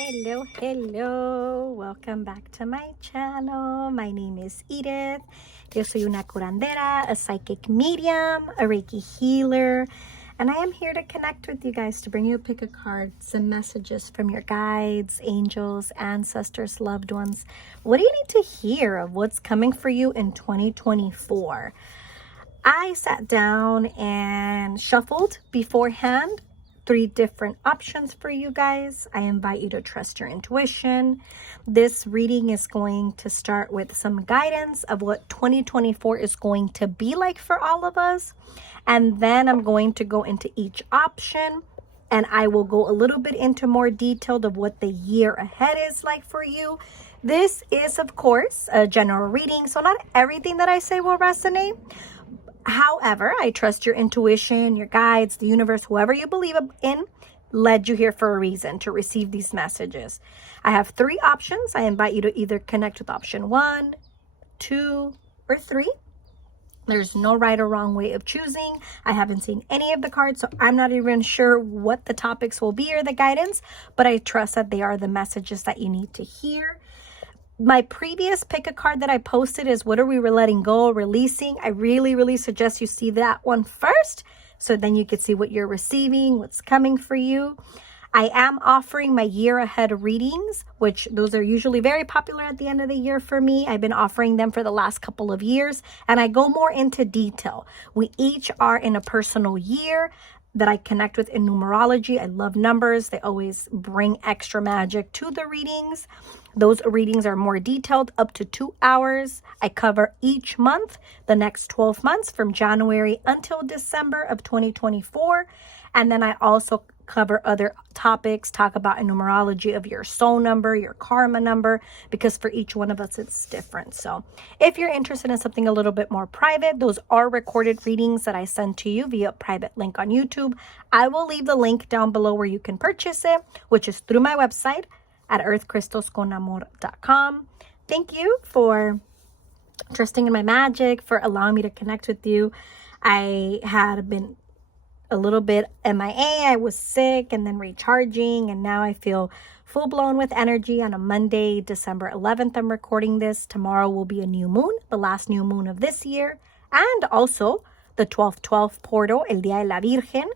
Hello. Welcome back to my channel. My name is Edith. Yo soy una curandera, a psychic medium, a Reiki healer, and I am here to connect with you guys to bring you a pick a card, some messages from your guides, angels, ancestors, loved ones. What do you need to hear of what's coming for you in 2024? I sat down and shuffled beforehand 3 different options for you guys. I invite you to trust your intuition. This reading is going to start with some guidance of what 2024 is going to be like for all of us. And then I'm going to go into each option and I will go a little bit into more detail of what the year ahead is like for you. This is, of course, a general reading, so not everything that I say will resonate. However, I trust your intuition, your guides, the universe, whoever you believe in, led you here for a reason to receive these messages. I have 3 options. I invite you to either connect with option 1, 2, or 3. There's no right or wrong way of choosing. I haven't seen any of the cards, so I'm not even sure what the topics will be or the guidance, but I trust that they are the messages that you need to hear. My previous pick a card that I posted is what are we letting go, releasing. I really suggest you see that one first, so then you can see what you're receiving, what's coming for you. I am offering my year ahead readings, which those are usually very popular at the end of the year for me. I've been offering them for the last couple of years, and I go more into detail. We each are in a personal year that I connect with in numerology. I love numbers. They always bring extra magic to the readings. Those readings are more detailed, up to 2 hours. I cover each month, the next 12 months from January until December of 2024. And then I also cover other topics, talk about a numerology of your soul number, your karma number, because for each one of us, it's different. So if you're interested in something a little bit more private, those are recorded readings that I send to you via a private link on YouTube. I will leave the link down below where you can purchase it, which is through my website at earthcrystalsconamor.com. Thank you for trusting in my magic, for allowing me to connect with you. I had been a little bit MIA. I was sick and then recharging, and now I feel full blown with energy on a Monday, December 11th. I'm recording this. Tomorrow will be a new moon, the last new moon of this year, and also the 12/12 portal, El Día de la Virgen.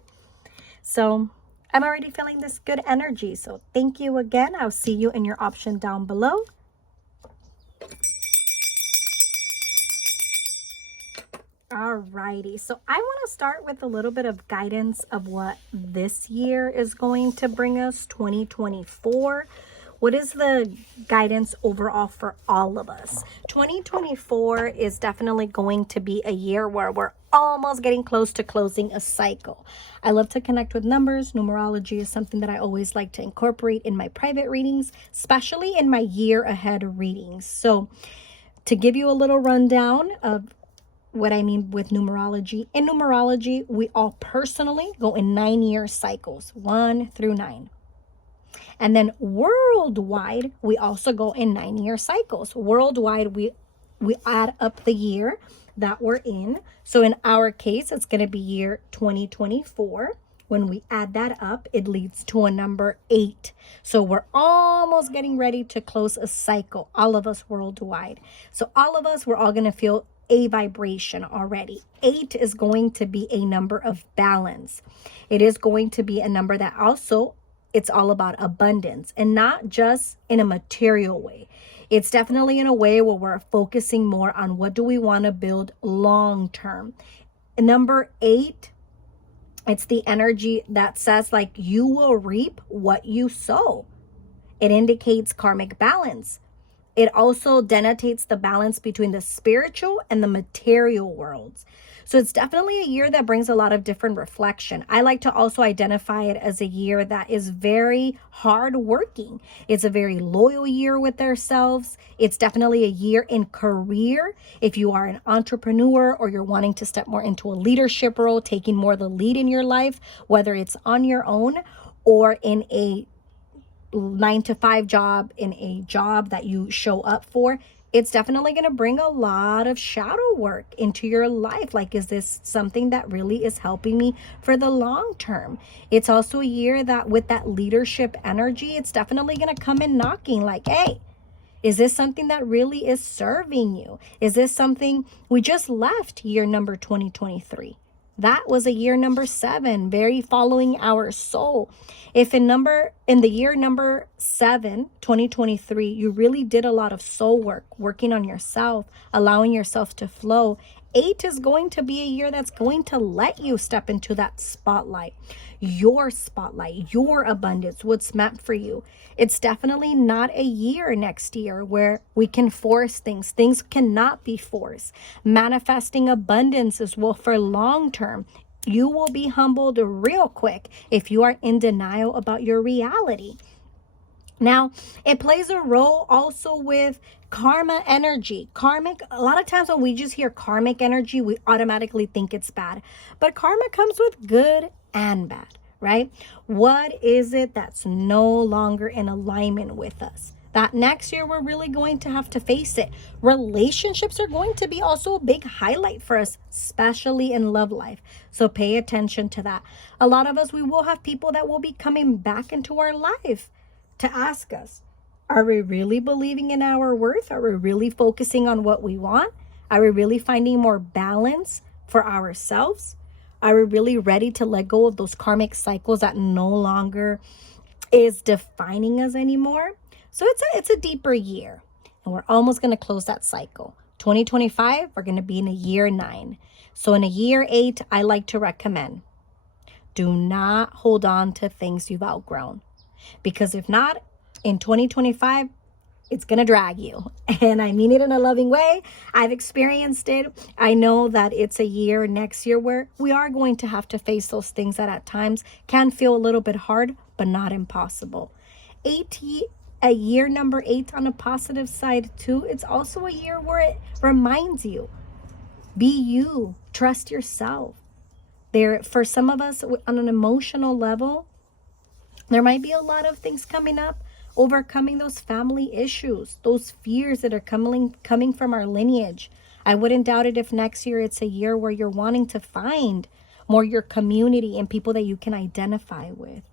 So I'm already feeling this good energy. So thank you again. I'll see you in your option down below. Alrighty, so I want to start with a little bit of guidance of what this year is going to bring us, 2024. What is the guidance overall for all of us? 2024 is definitely going to be a year where we're almost getting close to closing a cycle. I love to connect with numbers. Numerology is something that I always like to incorporate in my private readings, especially in my year ahead readings. So to give you a little rundown of what I mean with numerology. In numerology, we all personally go in 9-year cycles, 1 through 9. And then worldwide, we also go in 9-year cycles. Worldwide, we add up the year that we're in. So in our case, it's going to be year 2024. When we add that up, it leads to a number 8. So we're almost getting ready to close a cycle, all of us worldwide. So all of us, we're all going to feel a vibration already. 8 is going to be a number of balance. It is going to be a number that also, it's all about abundance, and not just in a material way. It's definitely in a way where we're focusing more on what do we want to build long term. Number 8, it's the energy that says like you will reap what you sow. It indicates karmic balance. It also denotates the balance between the spiritual and the material worlds. So it's definitely a year that brings a lot of different reflection. I like to also identify it as a year that is very hardworking. It's a very loyal year with ourselves. It's definitely a year in career. If you are an entrepreneur or you're wanting to step more into a leadership role, taking more of the lead in your life, whether it's on your own or in a 9-to-5 job, in a job that you show up for, it's definitely going to bring a lot of shadow work into your life. Like, is this something that really is helping me for the long term? It's also a year that with that leadership energy, it's definitely going to come in knocking like, hey, is this something that really is serving you? Is this something we just left year number 2023? That was a year number 7, very following our soul. If in the year number 7, 2023, you really did a lot of soul work, working on yourself, allowing yourself to flow, 8 is going to be a year that's going to let you step into that spotlight, your abundance, what's meant for you. It's definitely not a year next year where we can force things. Things cannot be forced. Manifesting abundance is well for long term. You will be humbled real quick if you are in denial about your reality. Now, it plays a role also with karma energy. A lot of times when we just hear karmic energy, we automatically think it's bad. But karma comes with good and bad, right? What is it that's no longer in alignment with us? That next year, we're really going to have to face it. Relationships are going to be also a big highlight for us, especially in love life. So pay attention to that. A lot of us, we will have people that will be coming back into our life to ask us, are we really believing in our worth? Are we really focusing on what we want? Are we really finding more balance for ourselves? Are we really ready to let go of those karmic cycles that no longer is defining us anymore? So it's a deeper year, and we're almost going to close that cycle. 2025, we're going to be in a year 9. So in a year 8, I like to recommend, do not hold on to things you've outgrown. Because if not, in 2025, it's going to drag you. And I mean it in a loving way. I've experienced it. I know that it's a year next year where we are going to have to face those things that at times can feel a little bit hard, but not impossible. A year number 8 on a positive side too, it's also a year where it reminds you, be you, trust yourself. For some of us on an emotional level, there might be a lot of things coming up, overcoming those family issues, those fears that are coming from our lineage. I wouldn't doubt it if next year it's a year where you're wanting to find more your community and people that you can identify with.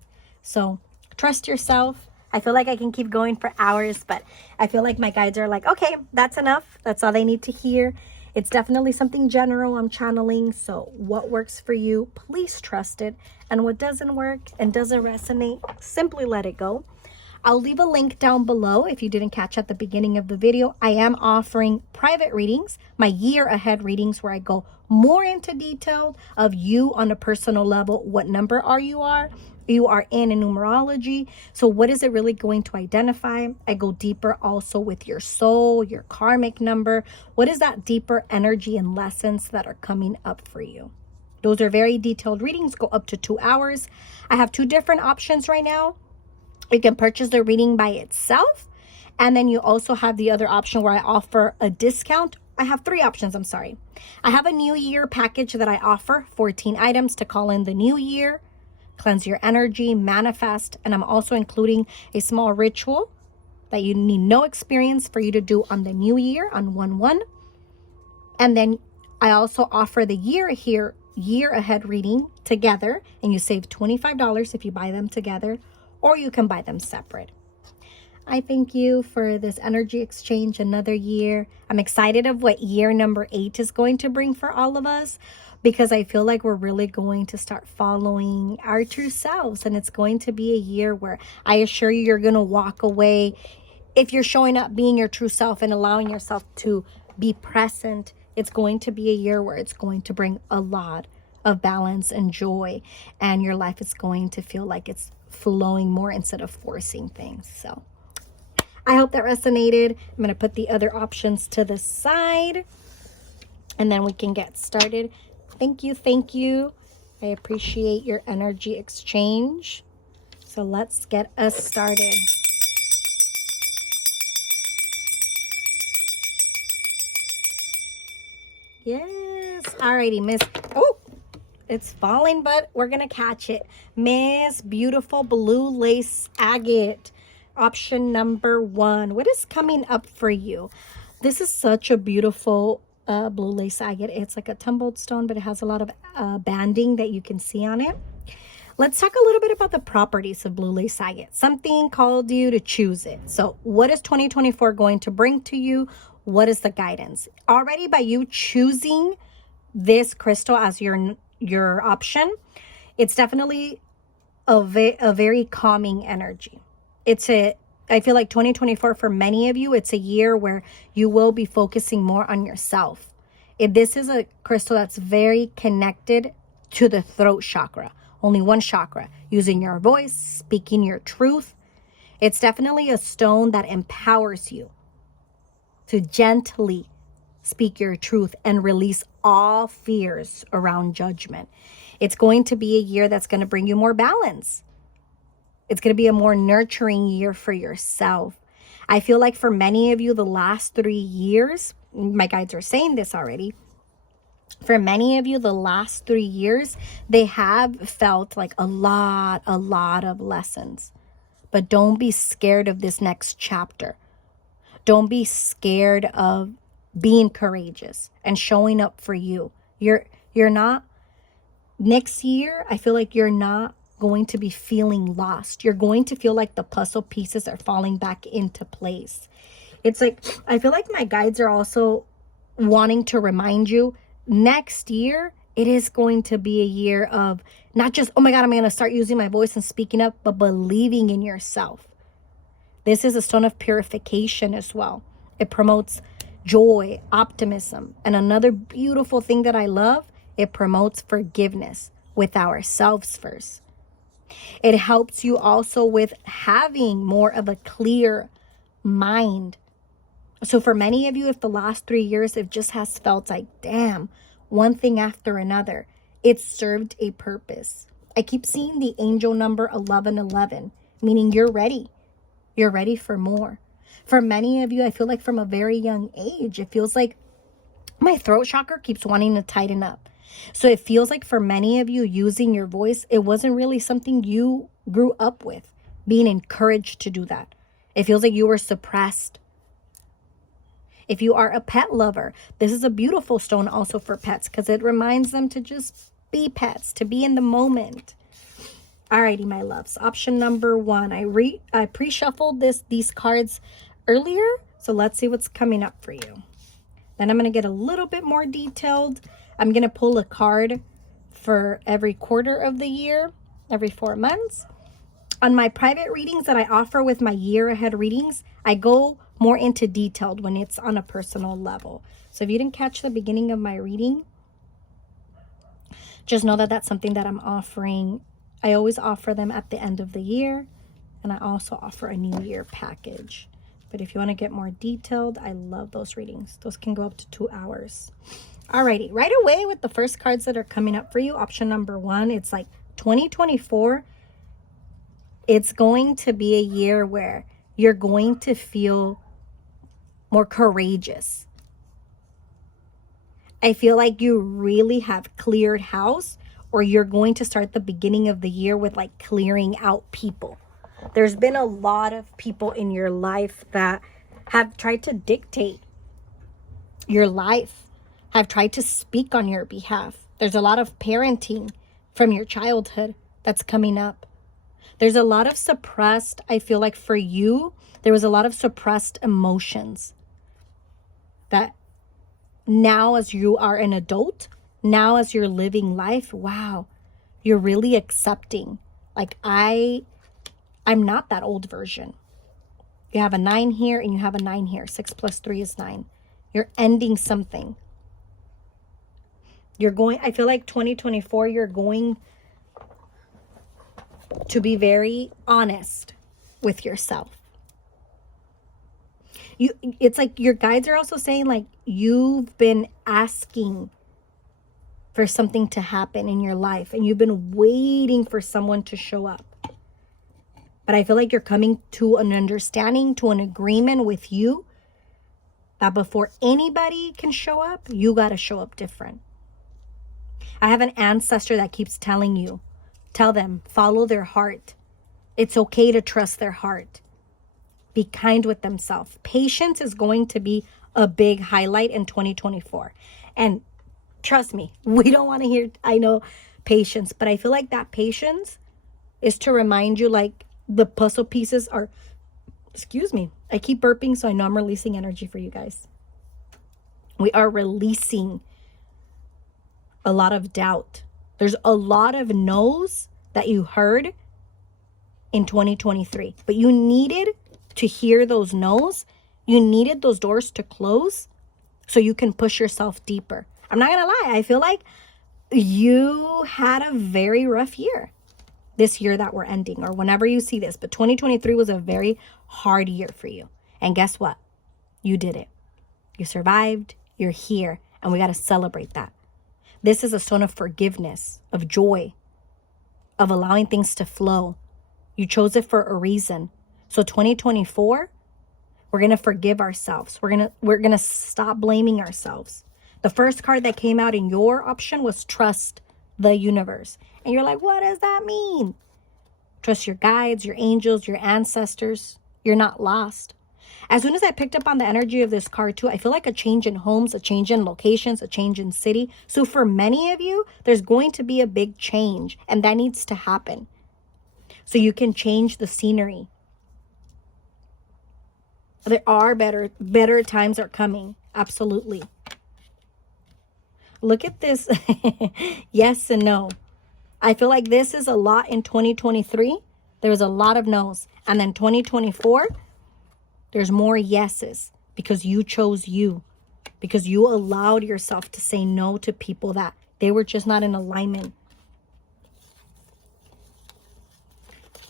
So trust yourself. I feel like I can keep going for hours, but I feel like my guides are like, okay, that's enough. That's all they need to hear. It's definitely something general I'm channeling. So what works for you, please trust it. And what doesn't work and doesn't resonate, simply let it go. I'll leave a link down below if you didn't catch at the beginning of the video. I am offering private readings, my year ahead readings, where I go more into detail of you on a personal level. What number you are in numerology. So what is it really going to identify? I go deeper also with your soul, your karmic number. What is that deeper energy and lessons that are coming up for you? Those are very detailed readings, go up to 2 hours. I have 2 different options right now. You can purchase the reading by itself. And then you also have the other option where I offer a discount. I have 3 options, I'm sorry. I have a New Year package that I offer, 14 items to call in the new year, cleanse your energy, manifest. And I'm also including a small ritual that you need no experience for you to do on the new year on 1/1. And then I also offer the year ahead reading together, and you save $25 if you buy them together, or you can buy them separate. I thank you for this energy exchange, another year. I'm excited of what year number 8 is going to bring for all of us, because I feel like we're really going to start following our true selves. And it's going to be a year where I assure you, you're going to walk away. If you're showing up being your true self and allowing yourself to be present, it's going to be a year where it's going to bring a lot of balance and joy. And your life is going to feel like it's flowing more instead of forcing things. So I hope that resonated. I'm going to put the other options to the side, and then we can get started. Thank you. Thank you. I appreciate your energy exchange. So let's get us started. Yes. Alrighty, Miss. Oh, it's falling, but we're going to catch it. Miss Beautiful Blue Lace Agate. Option number 1. What is coming up for you? This is such a beautiful blue lace agate. It's like a tumbled stone, but it has a lot of banding that you can see on it. Let's talk a little bit about the properties of blue lace agate. Something called you to choose it. So what is 2024 going to bring to you? What is the guidance? Already by you choosing this crystal as your option, it's definitely a very calming energy. I feel like 2024 for many of you, it's a year where you will be focusing more on yourself. This is a crystal that's very connected to the throat chakra. Only one chakra, using your voice, speaking your truth. It's definitely a stone that empowers you to gently speak your truth and release all fears around judgment. It's going to be a year that's going to bring you more balance. It's going to be a more nurturing year for yourself. I feel like for many of you, the last 3 years, my guides are saying this already, for many of you, the last 3 years, they have felt like a lot of lessons. But don't be scared of this next chapter. Don't be scared of being courageous and showing up for you. You're not, next year, I feel like you're not going to be feeling lost. You're going to feel like the puzzle pieces are falling back into place. It's like, I feel like my guides are also wanting to remind you, next year, it is going to be a year of not just, oh my God, I'm going to start using my voice and speaking up, but believing in yourself. This is a stone of purification as well. It promotes joy, optimism. And another beautiful thing that I love, it promotes forgiveness with ourselves first. It helps you also with having more of a clear mind. So for many of you, if the last 3 years, it just has felt like, damn, one thing after another, it served a purpose. I keep seeing the angel number 1111, meaning you're ready. You're ready for more. For many of you, I feel like from a very young age, it feels like my throat chakra keeps wanting to tighten up. So it feels like for many of you, using your voice, it wasn't really something you grew up with, being encouraged to do that. It feels like you were suppressed. If you are a pet lover, this is a beautiful stone also for pets because it reminds them to just be pets, to be in the moment. Alrighty, my loves. Option number 1. I pre-shuffled these cards earlier, so let's see what's coming up for you. Then I'm going to get a little bit more detailed. I'm going to pull a card for every quarter of the year, every 4 months. On my private readings that I offer with my year ahead readings, I go more into detailed when it's on a personal level. So if you didn't catch the beginning of my reading, just know that that's something that I'm offering. I always offer them at the end of the year, and I also offer a New Year package. But if you want to get more detailed, I love those readings. Those can go up to 2 hours. Alrighty, right away with the first cards that are coming up for you, option number 1, it's like 2024, it's going to be a year where you're going to feel more courageous. I feel like you really have cleared house, or you're going to start the beginning of the year with like clearing out people. There's been a lot of people in your life that have tried to dictate your life, have tried to speak on your behalf. There's a lot of parenting from your childhood that's coming up. There's a lot of suppressed, I feel like for you, there was a lot of suppressed emotions that now as you are an adult, now as you're living life, wow, you're really accepting. Like I'm not that old version. You have a 9 here and you have a 9 here. 6 plus 3 is 9. You're ending something. I feel like 2024, you're going to be very honest with yourself. It's like your guides are also saying like you've been asking for something to happen in your life and you've been waiting for someone to show up. But I feel like you're coming to an understanding, to an agreement with you that before anybody can show up, you got to show up different. I have an ancestor that keeps telling you, tell them, follow their heart. It's okay to trust their heart. be kind with themselves. Patience is going to be a big highlight in 2024. And trust me, we don't want to hear, I know, patience, but I feel like that patience is to remind you like the puzzle pieces are, excuse me, I keep burping, so I know I'm releasing energy for you guys. We are releasing a lot of doubt. There's a lot of no's that you heard in 2023, but you needed to hear those no's. You needed those doors to close so you can push yourself deeper. I'm not gonna lie, I feel like you had a very rough year this year that we're ending, or whenever you see this, but 2023 was a very hard year for you. And guess what? You did it. You survived, you're here, and we got to celebrate that. This is a stone of forgiveness, of joy, of allowing things to flow. You chose it for a reason. So 2024, we're going to forgive ourselves. We're going to stop blaming ourselves. The first card that came out in your option was trust the universe. And you're like, what does that mean? Trust your guides, your angels, your ancestors. You're not lost. As soon as I picked up on the energy of this card too, I feel like a change in homes, a change in locations, a change in city. So for many of you, there's going to be a big change, and that needs to happen. So you can change the scenery. There are better times are coming. Absolutely. Look at this. Yes and no. I feel like this is a lot in 2023. There was a lot of no's. And then 2024, there's more yeses because you chose you. Because you allowed yourself to say no to people that they were just not in alignment.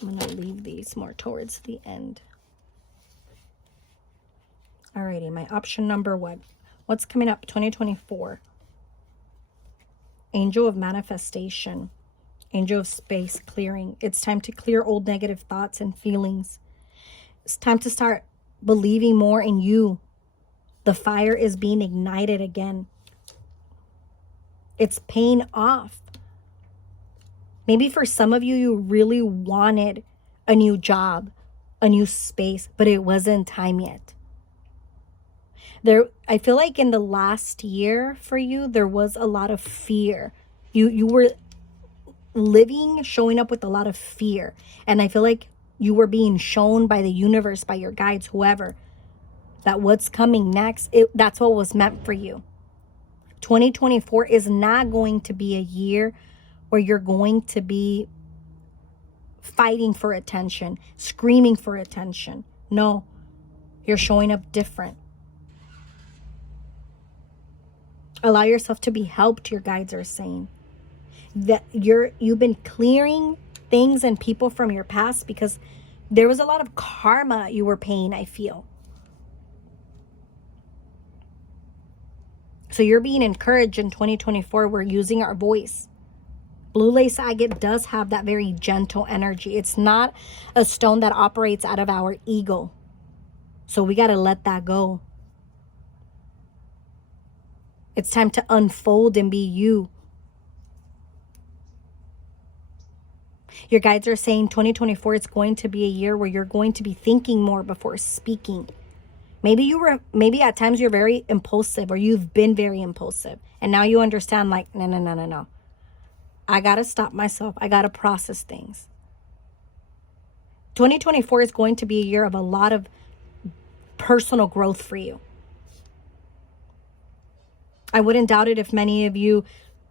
I'm going to leave these more towards the end. Alrighty, my option number one. What's coming up 2024? Angel of manifestation. Angel of space clearing. It's time to clear old negative thoughts and feelings. It's time to start believing more in you. The fire is being ignited again. It's paying off. Maybe for some of you, you really wanted a new job, a new space, but it wasn't time yet. I feel like in the last year for you, there was a lot of fear. You were showing up with a lot of fear. And I feel like you were being shown by the universe, by your guides, whoever, that what's coming next, that's what was meant for you. 2024 is not going to be a year where you're going to be fighting for attention, screaming for attention. No, you're showing up different. Allow yourself to be helped, your guides are saying. That you've been clearing things and people from your past because there was a lot of karma you were paying, I feel. So you're being encouraged in 2024. We're using our voice. Blue lace agate does have that very gentle energy. It's not a stone that operates out of our ego. So we got to let that go. It's time to unfold and be you. Your guides are saying 2024 is going to be a year where you're going to be thinking more before speaking. Maybe at times you're very impulsive, or you've been very impulsive. And now you understand, like, no. I got to stop myself. I got to process things. 2024 is going to be a year of a lot of personal growth for you. I wouldn't doubt it if many of you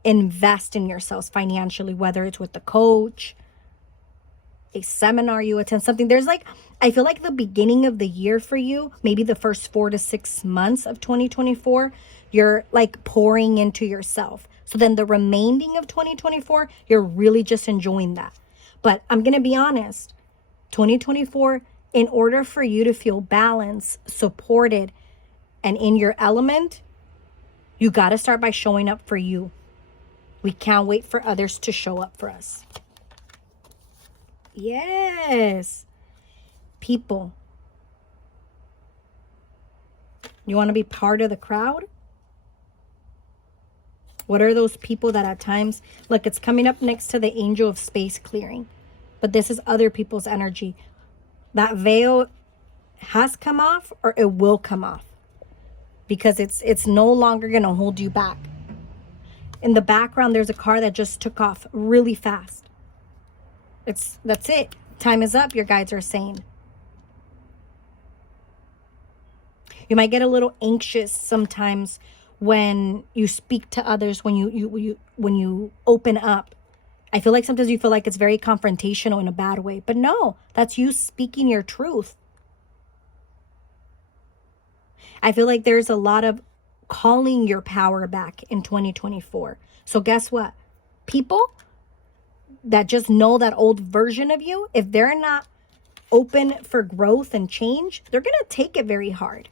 invest in yourselves financially, whether it's with the coach, a seminar you attend, something. There's I feel like the beginning of the year for you, maybe the first 4 to 6 months of 2024, you're pouring into yourself. So then the remaining of 2024, you're really just enjoying that. But I'm going to be honest, 2024, in order for you to feel balanced, supported, and in your element, you got to start by showing up for you. We can't wait for others to show up for us. Yes. People. You want to be part of the crowd? What are those people that at times, look, it's coming up next to the angel of space clearing. But this is other people's energy. That veil has come off or it will come off, because it's no longer going to hold you back. In the background, there's a car that just took off really fast. That's it. Time is up, your guides are saying. You might get a little anxious sometimes when you speak to others, when you open up. I feel like sometimes you feel like it's very confrontational in a bad way. But no, that's you speaking your truth. I feel like there's a lot of calling your power back in 2024. So guess what? People that just know that old version of you, if they're not open for growth and change, they're going to take it very hard.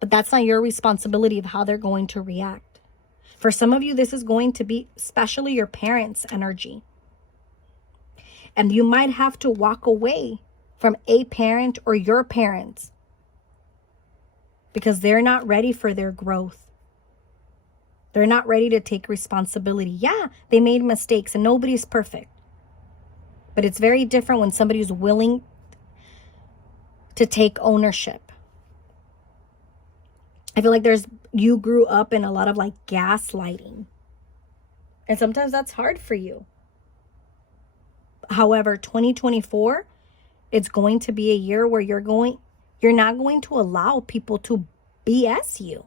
But that's not your responsibility of how they're going to react. For some of you, this is going to be especially your parents' energy. And you might have to walk away from a parent or your parents because they're not ready for their growth. They're not ready to take responsibility. Yeah, they made mistakes and nobody's perfect. But it's very different when somebody's willing to take ownership. I feel like you grew up in a lot of like gaslighting. And sometimes that's hard for you. However, 2024, it's going to be a year where you're not going to allow people to BS you.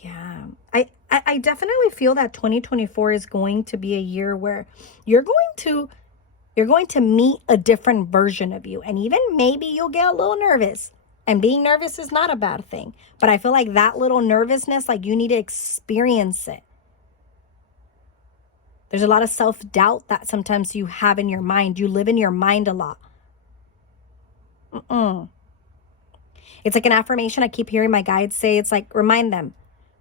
Yeah, I definitely feel that 2024 is going to be a year where you're going to meet a different version of you. And even maybe you'll get a little nervous. And being nervous is not a bad thing. But I feel like that little nervousness, like you need to experience it. There's a lot of self-doubt that sometimes you have in your mind. You live in your mind a lot. It's like an affirmation I keep hearing my guides say. It's like, remind them,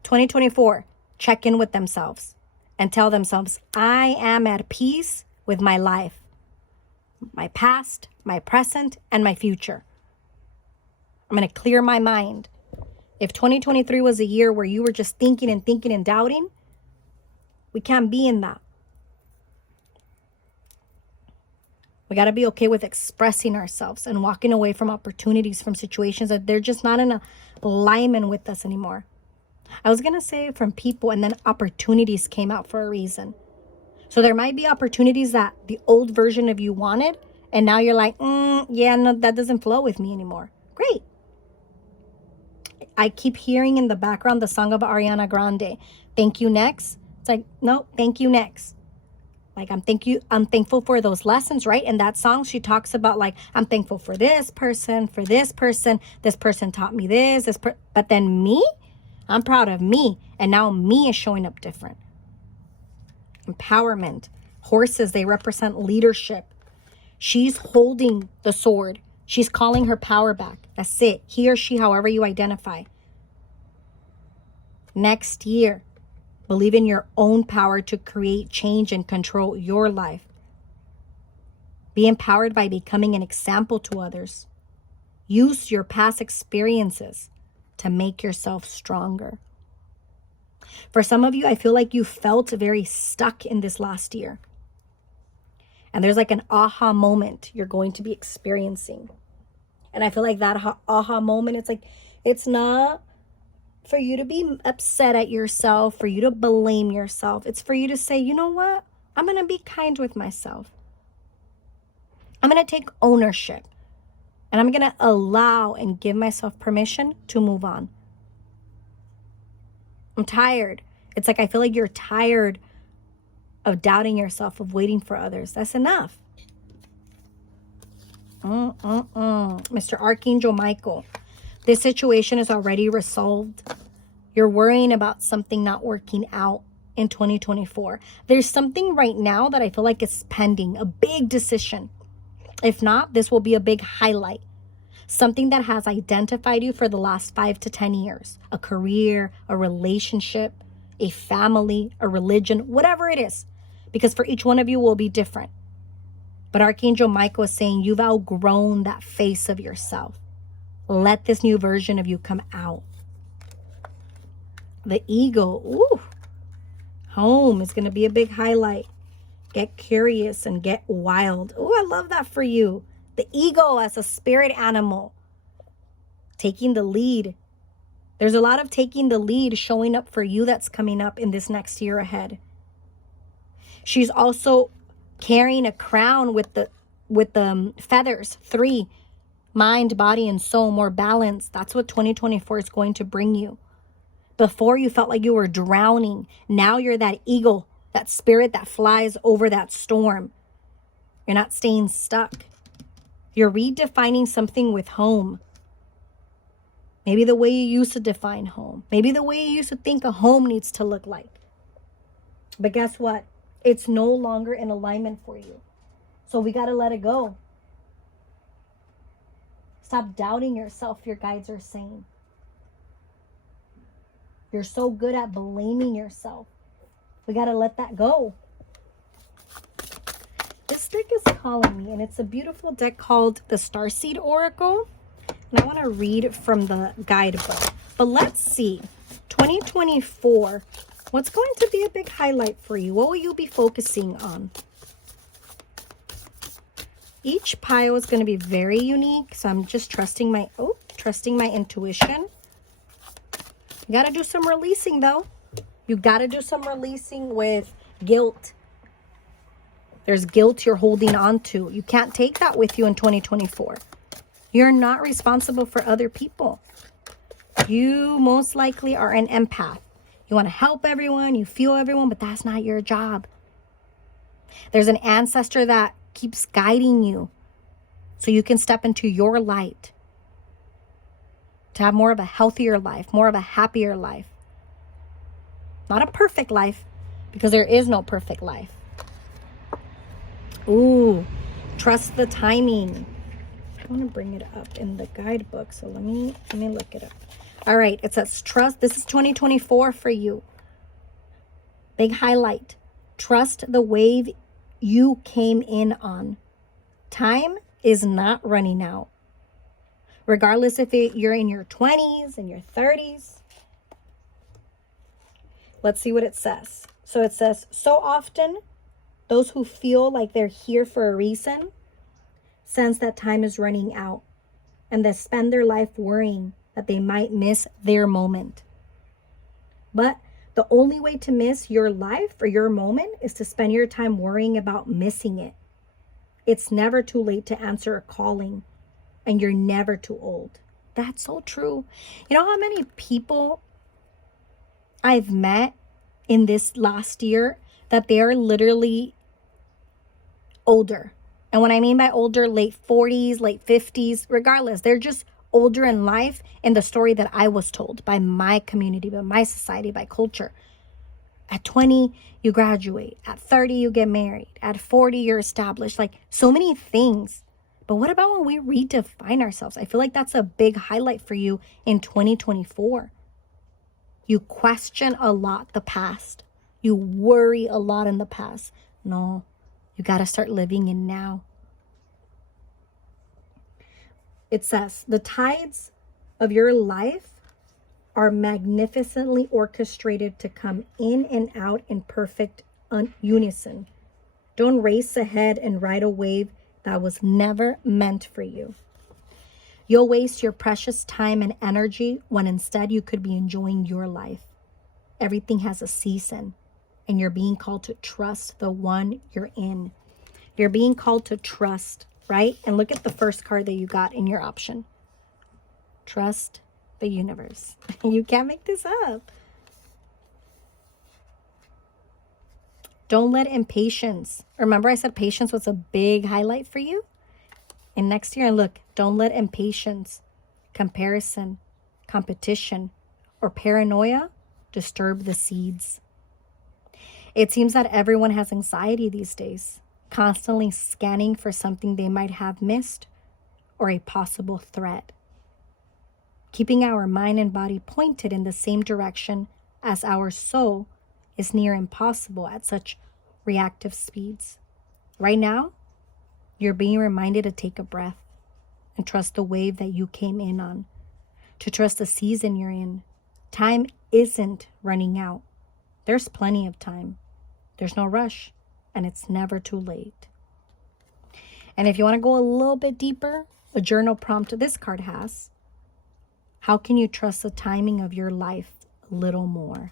2024, check in with themselves and tell themselves, I am at peace with my life, my past, my present, and my future. I'm going to clear my mind. If 2023 was a year where you were just thinking and doubting, we can't be in that. We got to be okay with expressing ourselves and walking away from opportunities, from situations that they're just not in alignment with us anymore. I was going to say from people, and then opportunities came out for a reason. So there might be opportunities that the old version of you wanted, and now you're like, yeah, no, that doesn't flow with me anymore. Great. I keep hearing in the background the song of Ariana Grande, thank you next. It's like, no, thank you next. Like, I'm thankful for those lessons, right? In that song, she talks about like, I'm thankful for this person taught me this, but then me, I'm proud of me. And now me is showing up different. Empowerment. Horses, they represent leadership. She's holding the sword. She's calling her power back. That's it. He or she, however you identify. Next year, believe in your own power to create change and control your life. Be empowered by becoming an example to others. Use your past experiences to make yourself stronger. For some of you, I feel like you felt very stuck in this last year. And there's like an aha moment you're going to be experiencing. And I feel like that aha moment, it's like, it's not for you to be upset at yourself, for you to blame yourself. It's for you to say, you know what? I'm going to be kind with myself. I'm going to take ownership. And I'm going to allow and give myself permission to move on. I'm tired. It's like I feel like you're tired of doubting yourself, of waiting for others. That's enough. Mr. Archangel Michael, this situation is already resolved. You're worrying about something not working out in 2024. There's something right now that I feel like is pending, a big decision. If not, this will be a big highlight. Something that has identified you for the last 5 to 10 years. A career, a relationship, a family, a religion, whatever it is. Because for each one of you will be different. But Archangel Michael is saying you've outgrown that face of yourself. Let this new version of you come out. The Eagle, home is going to be a big highlight. Get curious and get wild. Oh, I love that for you. The ego as a spirit animal. Taking the lead. There's a lot of taking the lead showing up for you that's coming up in this next year ahead. She's also carrying a crown with the feathers. 3. Mind, body, and soul. More balance. That's what 2024 is going to bring you. Before you felt like you were drowning. Now you're that eagle, that spirit that flies over that storm. You're not staying stuck. You're redefining something with home. Maybe the way you used to define home. Maybe the way you used to think a home needs to look like. But guess what? It's no longer in alignment for you. So we got to let it go. Stop doubting yourself, your guides are saying. You're so good at blaming yourself. We got to let that go. This deck is calling me, and it's a beautiful deck called the Starseed Oracle. And I want to read from the guidebook. But let's see. 2024. What's going to be a big highlight for you? What will you be focusing on? Each pile is going to be very unique. So I'm just trusting my intuition. You got to do some releasing though. You got to do some releasing with guilt. There's guilt you're holding on to. You can't take that with you in 2024. You're not responsible for other people. You most likely are an empath. You want to help everyone. You feel everyone, but that's not your job. There's an ancestor that keeps guiding you so you can step into your light. To have more of a healthier life, more of a happier life. Not a perfect life, because there is no perfect life. Ooh, trust the timing. I want to bring it up in the guidebook, so let me look it up. All right, it says trust. This is 2024 for you. Big highlight. Trust the wave you came in on. Time is not running out. Regardless if you're in your 20s, in your 30s. Let's see what it says. So it says, so often, those who feel like they're here for a reason sense that time is running out, and they spend their life worrying that they might miss their moment. But the only way to miss your life or your moment is to spend your time worrying about missing it. It's never too late to answer a calling, and you're never too old. That's so true. You know how many people I've met in this last year that they are literally older. And when I mean by older, late 40s, late 50s, regardless, they're just older in life in the story that I was told by my community, by my society, by culture. At 20, you graduate. At 30, you get married. At 40, you're established. Like so many things. But what about when we redefine ourselves? I feel like that's a big highlight for you in 2024. You question a lot the past. You worry a lot in the past. No, you got to start living in now. It says, the tides of your life are magnificently orchestrated to come in and out in perfect unison. Don't race ahead and ride a wave that was never meant for you. You'll waste your precious time and energy when instead you could be enjoying your life. Everything has a season, and you're being called to trust the one you're in. You're being called to trust, right? And look at the first card that you got in your option. Trust the universe. You can't make this up. Don't let impatience. Remember I said patience was a big highlight for you? And next year, look, don't let impatience, comparison, competition, or paranoia disturb the seeds. It seems that everyone has anxiety these days, constantly scanning for something they might have missed or a possible threat. Keeping our mind and body pointed in the same direction as our soul is near impossible at such reactive speeds. Right now, you're being reminded to take a breath and trust the wave that you came in on, to trust the season you're in. Time isn't running out. There's plenty of time. There's no rush. and it's never too late. And if you want to go a little bit deeper, a journal prompt this card has, how can you trust the timing of your life a little more?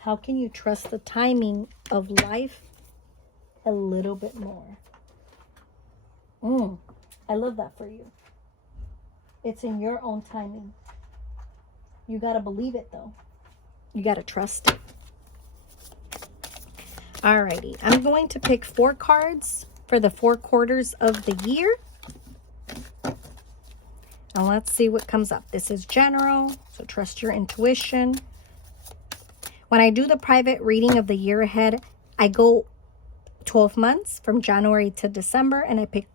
How can you trust the timing of life a little bit more? I love that for you. It's in your own timing. You got to believe it, though. You got to trust it. Alrighty. I'm going to pick 4 cards for the 4 quarters of the year. And let's see what comes up. This is general, so trust your intuition. When I do the private reading of the year ahead, I go 12 months from January to December, and I pick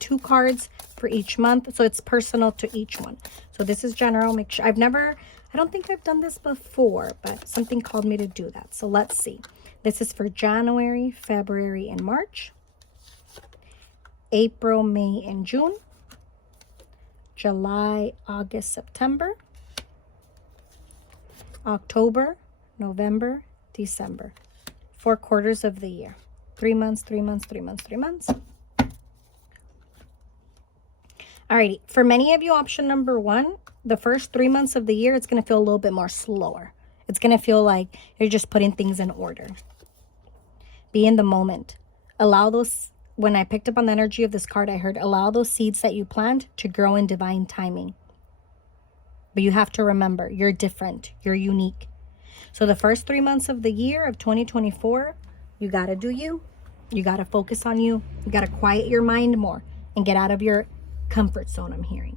2 cards for each month, so it's personal to each one. So this is general. Make sure I don't think I've done this before, but something called me to do that. So let's see. This is for January, February, and March, April, May, and June, July, August, September, October, November, December. 4 quarters of the year. 3 months, 3 months, 3 months, 3 months. Alrighty, for many of you, option number 1, the first 3 months of the year, it's going to feel a little bit more slower. It's going to feel like you're just putting things in order. Be in the moment. Allow those, when I picked up on the energy of this card, I heard, allow those seeds that you plant to grow in divine timing. But you have to remember, you're different. You're unique. So the first 3 months of the year of 2024, you got to do you. You got to focus on you. You got to quiet your mind more and get out of your comfort zone, I'm hearing.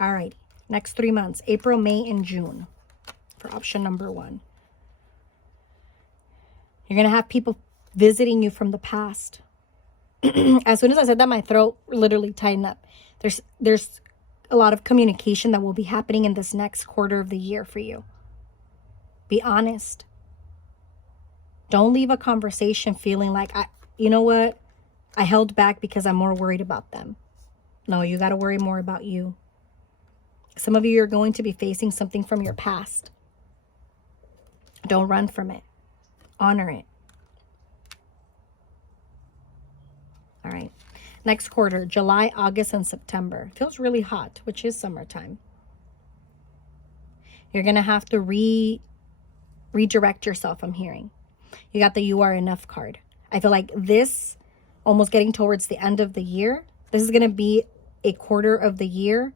All right. Next 3 months, April, May, and June for option number 1. You're going to have people visiting you from the past. As soon as I said that, my throat literally tightened up. There's a lot of communication that will be happening in this next quarter of the year for you. Be honest. Don't leave a conversation feeling like, you know what? I held back because I'm more worried about them. No, you got to worry more about you. Some of you are going to be facing something from your past. Don't run from it. Honor it. All right. Next quarter, July, August, and September. Feels really hot, which is summertime. You're going to have to redirect yourself, I'm hearing. You got the You Are Enough card. I feel like this, almost getting towards the end of the year, this is going to be a quarter of the year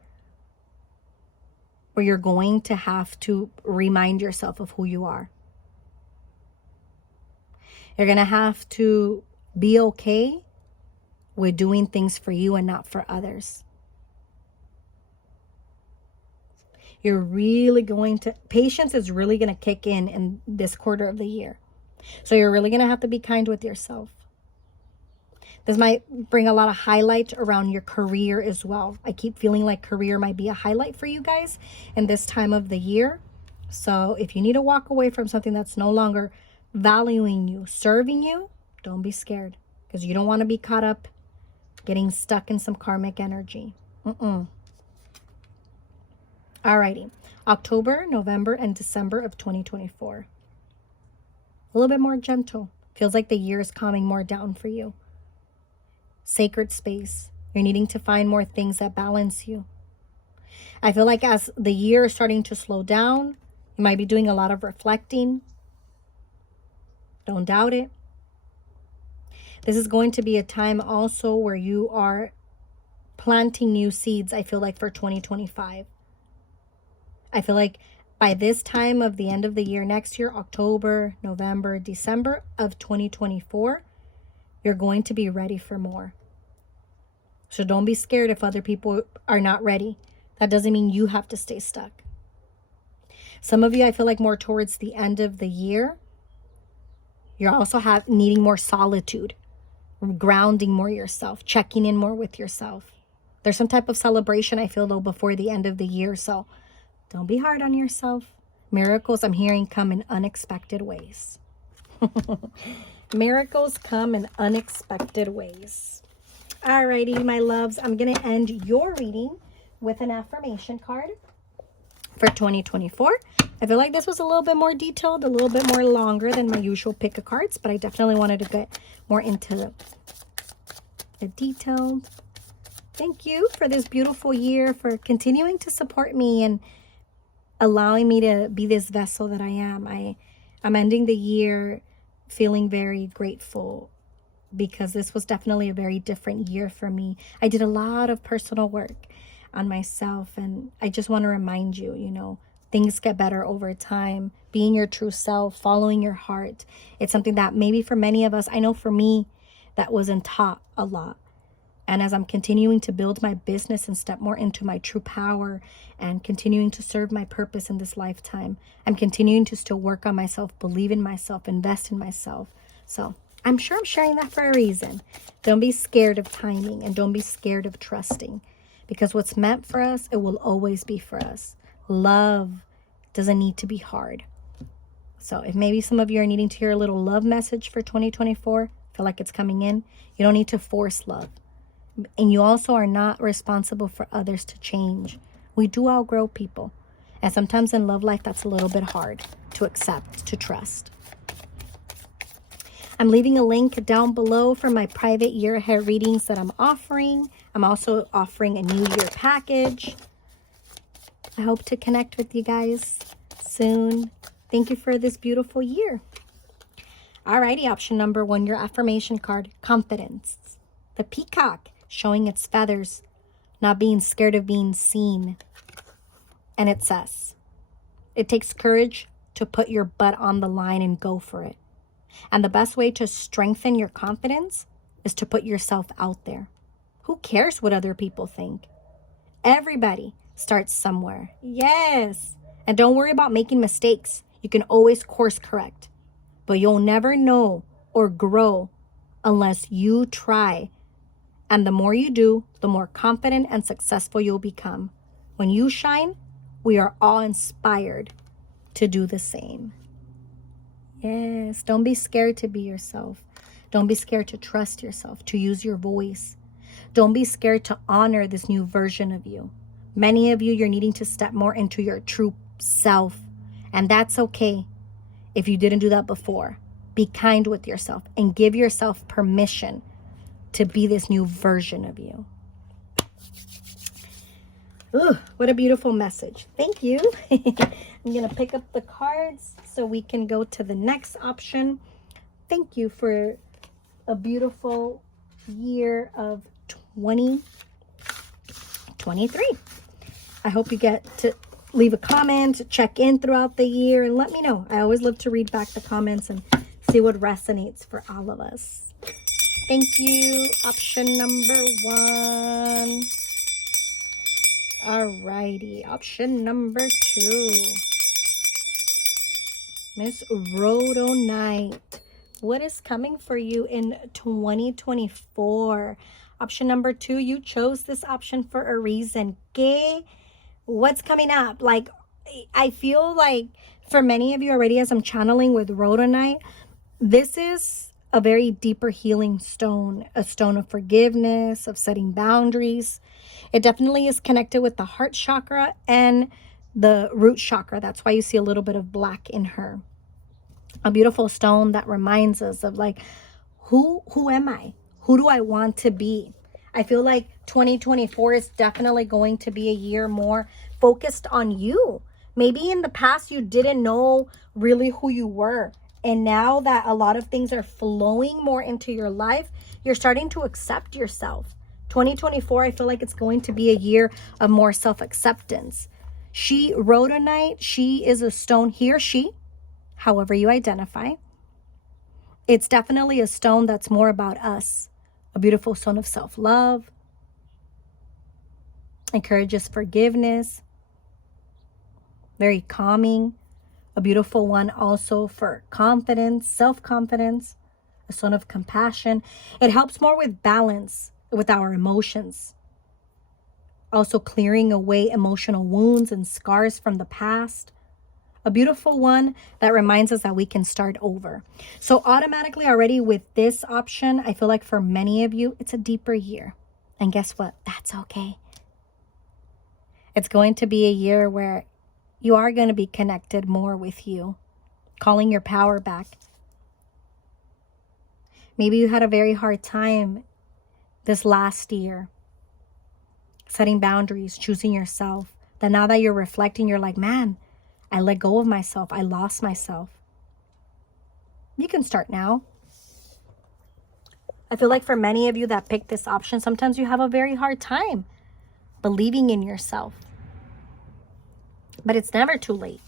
where you're going to have to remind yourself of who you are. You're going to have to be okay with doing things for you and not for others. You're really going to, patience is really going to kick in this quarter of the year. So you're really going to have to be kind with yourself. This might bring a lot of highlight around your career as well. I keep feeling like career might be a highlight for you guys in this time of the year. So if you need to walk away from something that's no longer valuing you, serving you, don't be scared, because you don't want to be caught up getting stuck in some karmic energy. Alrighty. October, November, and December of 2024. A little bit more gentle. Feels like the year is calming more down for you. Sacred space. You're needing to find more things that balance you. I feel like as the year is starting to slow down, you might be doing a lot of reflecting. Don't doubt it. This is going to be a time also where you are planting new seeds, I feel like, for 2025. I feel like by this time of the end of the year next year, October, November, December of 2024, you're going to be ready for more. So don't be scared if other people are not ready. That doesn't mean you have to stay stuck. Some of you, I feel like more towards the end of the year, you're also needing more solitude, grounding more yourself, checking in more with yourself. There's some type of celebration, I feel, though, before the end of the year. So don't be hard on yourself. Miracles, I'm hearing, come in unexpected ways. Miracles come in unexpected ways. Alrighty, my loves, I'm going to end your reading with an affirmation card for 2024. I feel like this was a little bit more detailed, a little bit more longer than my usual pick of cards, but I definitely wanted to get more into the detailed. Thank you for this beautiful year, for continuing to support me and allowing me to be this vessel that I am. I'm ending the year feeling very grateful because this was definitely a very different year for me. I did a lot of personal work on myself, and I just want to remind you, you know, things get better over time. Being your true self, following your heart. It's something that maybe for many of us, I know for me, that wasn't taught a lot. And as I'm continuing to build my business and step more into my true power and continuing to serve my purpose in this lifetime, I'm continuing to still work on myself, believe in myself, invest in myself. So I'm sure I'm sharing that for a reason. Don't be scared of timing and don't be scared of trusting, because what's meant for us, it will always be for us. Love doesn't need to be hard. So if maybe some of you are needing to hear a little love message for 2024, feel like it's coming in, you don't need to force love. And you also are not responsible for others to change. We do outgrow people. And sometimes in love life, that's a little bit hard to accept, to trust. I'm leaving a link down below for my private year ahead readings that I'm offering. I'm also offering a New Year package. I hope to connect with you guys soon. Thank you for this beautiful year. Alrighty, option number 1, your affirmation card, confidence. The peacock showing its feathers, not being scared of being seen. And it says, it takes courage to put your butt on the line and go for it. And the best way to strengthen your confidence is to put yourself out there. Who cares what other people think? Everybody starts somewhere. Yes. And don't worry about making mistakes. You can always course correct. But you'll never know or grow unless you try. And the more you do, the more confident and successful you'll become. When you shine, we are all inspired to do the same. Yes, don't be scared to be yourself. Don't be scared to trust yourself, to use your voice. Don't be scared to honor this new version of you. Many of you, you're needing to step more into your true self. And that's okay if you didn't do that before. Be kind with yourself and give yourself permission to be this new version of you. Ooh, what a beautiful message. Thank you. I'm going to pick up the cards so we can go to the next option. Thank you for a beautiful year of 2023. I hope you get to leave a comment, check in throughout the year, and let me know. I always love to read back the comments and see what resonates for all of us. Thank you. Option number 1. Alrighty. Option number 2. Miss Rhodonite. What is coming for you in 2024? Option number 2. You chose this option for a reason. ¿Qué? What's coming up? Like, I feel like for many of you already, as I'm channeling with Rhodonite, this is a very deeper healing stone, a stone of forgiveness, of setting boundaries. It definitely is connected with the heart chakra and the root chakra. That's why you see a little bit of black in her. A beautiful stone that reminds us of like, who am I? Who do I want to be? I feel like 2024 is definitely going to be a year more focused on you. Maybe in the past you didn't know really who you were. And now that a lot of things are flowing more into your life, you're starting to accept yourself. 2024, I feel like it's going to be a year of more self-acceptance. Rhodonite, she is a stone, he or she, however you identify. It's definitely a stone that's more about us. A beautiful stone of self-love. Encourages forgiveness. Very calming. A beautiful one also for confidence, self-confidence, a stone of compassion. It helps more with balance with our emotions. Also clearing away emotional wounds and scars from the past. A beautiful one that reminds us that we can start over. So automatically already with this option, I feel like for many of you, it's a deeper year. And guess what? That's okay. It's going to be a year where you are going to be connected more with you, calling your power back. Maybe you had a very hard time this last year, setting boundaries, choosing yourself. That now that you're reflecting, you're like, man, I let go of myself. I lost myself. You can start now. I feel like for many of you that picked this option, sometimes you have a very hard time believing in yourself. But it's never too late.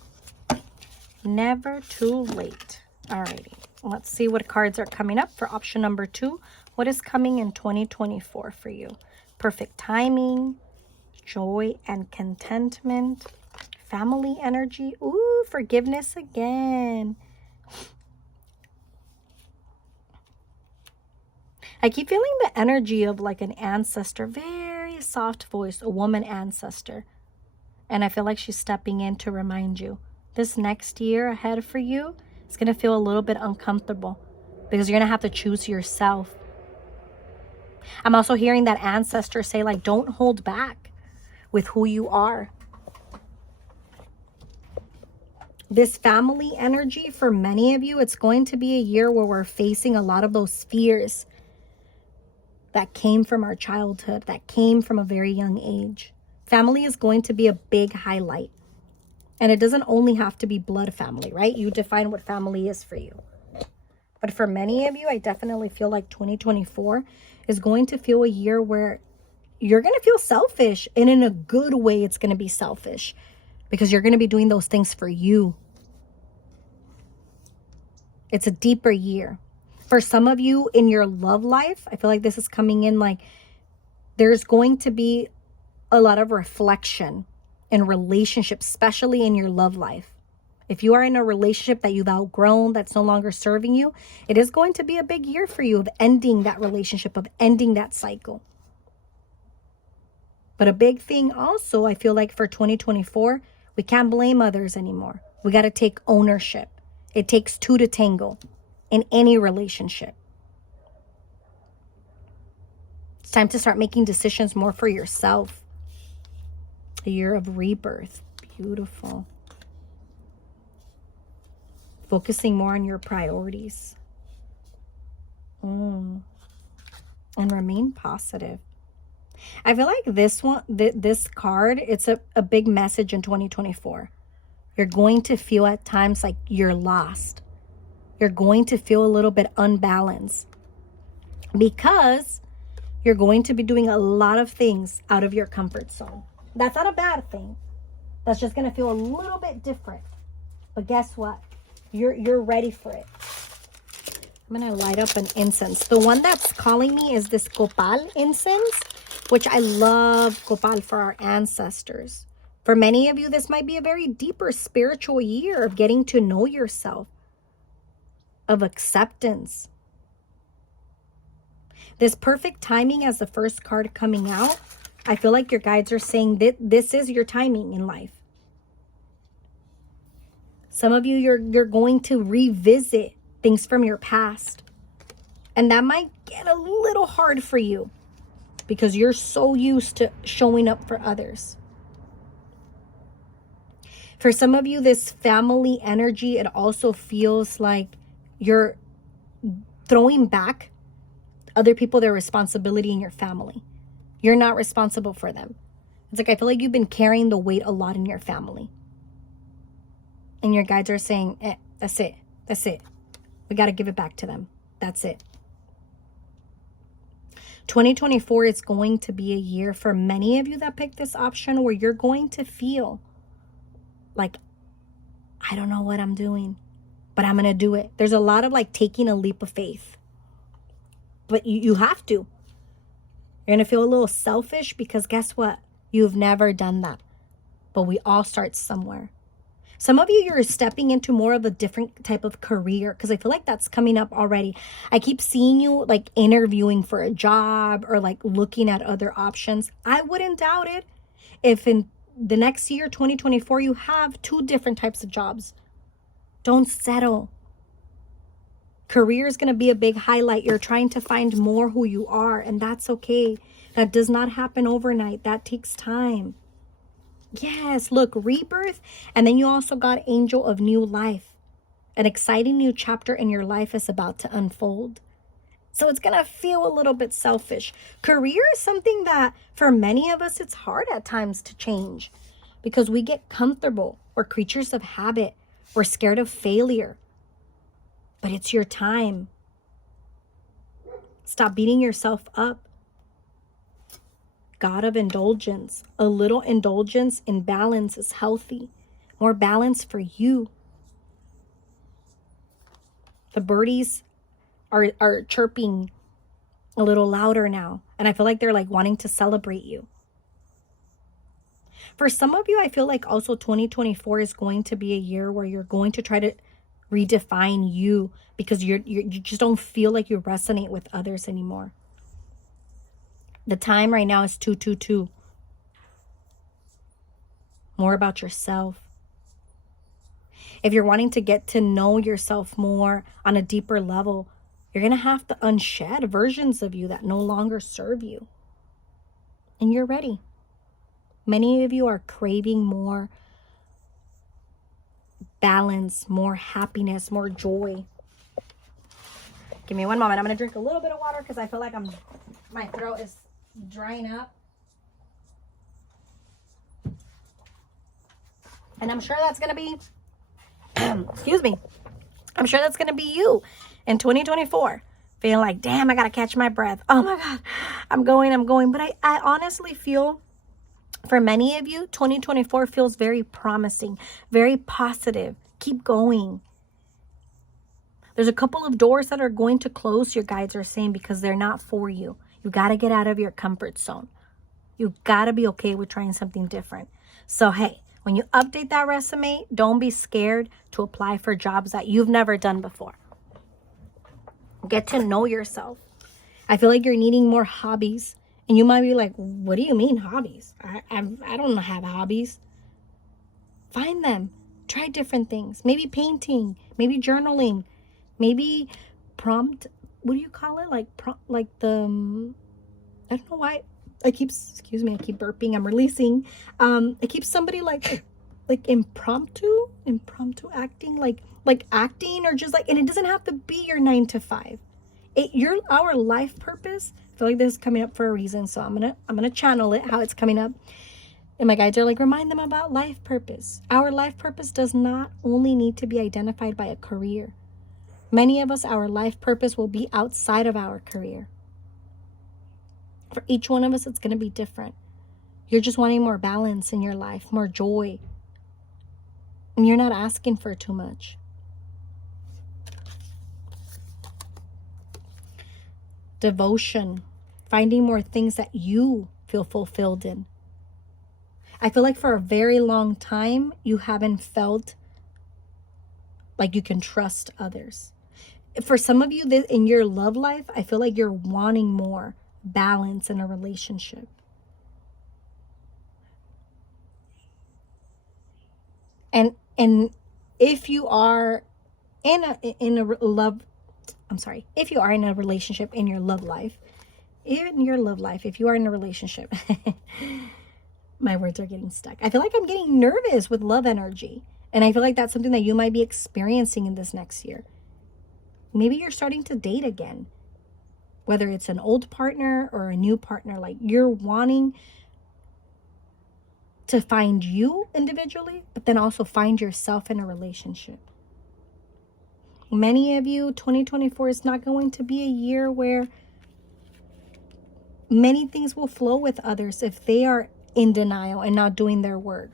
Never too late. Alrighty. Let's see what cards are coming up for option number 2. What is coming in 2024 for you? Perfect timing, joy and contentment, family energy. Ooh, forgiveness again. I keep feeling the energy of like an ancestor, very soft voice, a woman ancestor. And I feel like she's stepping in to remind you, this next year ahead for you, it's going to feel a little bit uncomfortable because you're going to have to choose yourself. I'm also hearing that ancestor say, like, don't hold back with who you are. This family energy, for many of you, it's going to be a year where we're facing a lot of those fears that came from our childhood, that came from a very young age. Family is going to be a big highlight. And it doesn't only have to be blood family, right? You define what family is for you. But for many of you, I definitely feel like 2024 is going to feel a year where you're going to feel selfish. And in a good way, it's going to be selfish. Because you're going to be doing those things for you. It's a deeper year. For some of you in your love life, I feel like this is coming in like there's going to be a lot of reflection in relationships, especially in your love life. If you are in a relationship that you've outgrown, that's no longer serving you, it is going to be a big year for you of ending that relationship, of ending that cycle. But a big thing also, I feel like for 2024, we can't blame others anymore. We got to take ownership. It takes two to tango in any relationship. It's time to start making decisions more for yourself. A year of rebirth. Beautiful. Focusing more on your priorities. And remain positive. I feel like this one, this card, it's a big message in 2024. You're going to feel at times like you're lost. You're going to feel a little bit unbalanced. Because you're going to be doing a lot of things out of your comfort zone. That's not a bad thing. That's just going to feel a little bit different. But guess what? You're ready for it. I'm going to light up an incense. The one that's calling me is this copal incense, which I love copal for our ancestors. For many of you, this might be a very deeper spiritual year of getting to know yourself, of acceptance. This perfect timing as the first card coming out, I feel like your guides are saying that this is your timing in life. Some of you, you're going to revisit things from your past. And that might get a little hard for you because you're so used to showing up for others. For some of you, this family energy, it also feels like you're throwing back other people their responsibility in your family. You're not responsible for them. It's like I feel like you've been carrying the weight a lot in your family. And your guides are saying, that's it. That's it. We got to give it back to them. That's it. 2024 is going to be a year for many of you that picked this option where you're going to feel like, I don't know what I'm doing, but I'm going to do it. There's a lot of like taking a leap of faith. But you have to. You're going to feel a little selfish because guess what? You've never done that. But we all start somewhere. Some of you, you're stepping into more of a different type of career because I feel like that's coming up already. I keep seeing you like interviewing for a job or like looking at other options. I wouldn't doubt it if in the next year, 2024, you have 2 different types of jobs. Don't settle. Career is going to be a big highlight. You're trying to find more who you are, and that's okay. That does not happen overnight. That takes time. Yes, look, rebirth. And then you also got angel of new life. An exciting new chapter in your life is about to unfold. So it's going to feel a little bit selfish. Career is something that for many of us, it's hard at times to change because we get comfortable. We're creatures of habit. We're scared of failure. But it's your time. Stop beating yourself up. God of indulgence. A little indulgence in balance is healthy. More balance for you. The birdies are chirping a little louder now. And I feel like they're like wanting to celebrate you. For some of you, I feel like also 2024 is going to be a year where you're going to try to redefine you because you just don't feel like you resonate with others anymore. The time right now is 222. More about yourself. If you're wanting to get to know yourself more on a deeper level, you're going to have to unshed versions of you that no longer serve you. And you're ready. Many of you are craving more balance, more happiness, more joy. Give me one moment. I'm going to drink a little bit of water because I feel like my throat is drying up. And I'm sure that's going to be, excuse me, I'm sure that's going to be you in 2024. Feeling like, damn, I got to catch my breath. Oh my God, I'm going. But I honestly feel for many of you, 2024 feels very promising, very positive. Keep going. There's a couple of doors that are going to close, your guides are saying, because they're not for you. You got to get out of your comfort zone. You got to be okay with trying something different. So, hey, when you update that resume, don't be scared to apply for jobs that you've never done before. Get to know yourself. I feel like you're needing more hobbies. And you might be like, what do you mean hobbies? I don't have hobbies. Find them. Try different things. Maybe painting. Maybe journaling. Maybe prompt. What do you call it? Like the... I don't know why. Excuse me, I keep burping. I'm releasing. It keeps somebody like impromptu acting, like acting, or just like, and it doesn't have to be your 9 to 5. Our life purpose. I feel like this is coming up for a reason, so I'm gonna channel it how it's coming up. And my guides are like, remind them about life purpose. Our life purpose does not only need to be identified by a career. Many of us, our life purpose will be outside of our career. For each one of us, it's going to be different. You're just wanting more balance in your life, more joy. And you're not asking for too much. Devotion. Finding more things that you feel fulfilled in. I feel like for a very long time, you haven't felt like you can trust others. For some of you, in your love life, I feel like you're wanting more balance in a relationship. And if you are if you are in a relationship in your love life, if you are in a relationship, my words are getting stuck. I feel like I'm getting nervous with love energy. And I feel like that's something that you might be experiencing in this next year. Maybe you're starting to date again. Whether it's an old partner or a new partner, like you're wanting to find you individually, but then also find yourself in a relationship. Many of you, 2024 is not going to be a year where many things will flow with others if they are in denial and not doing their work.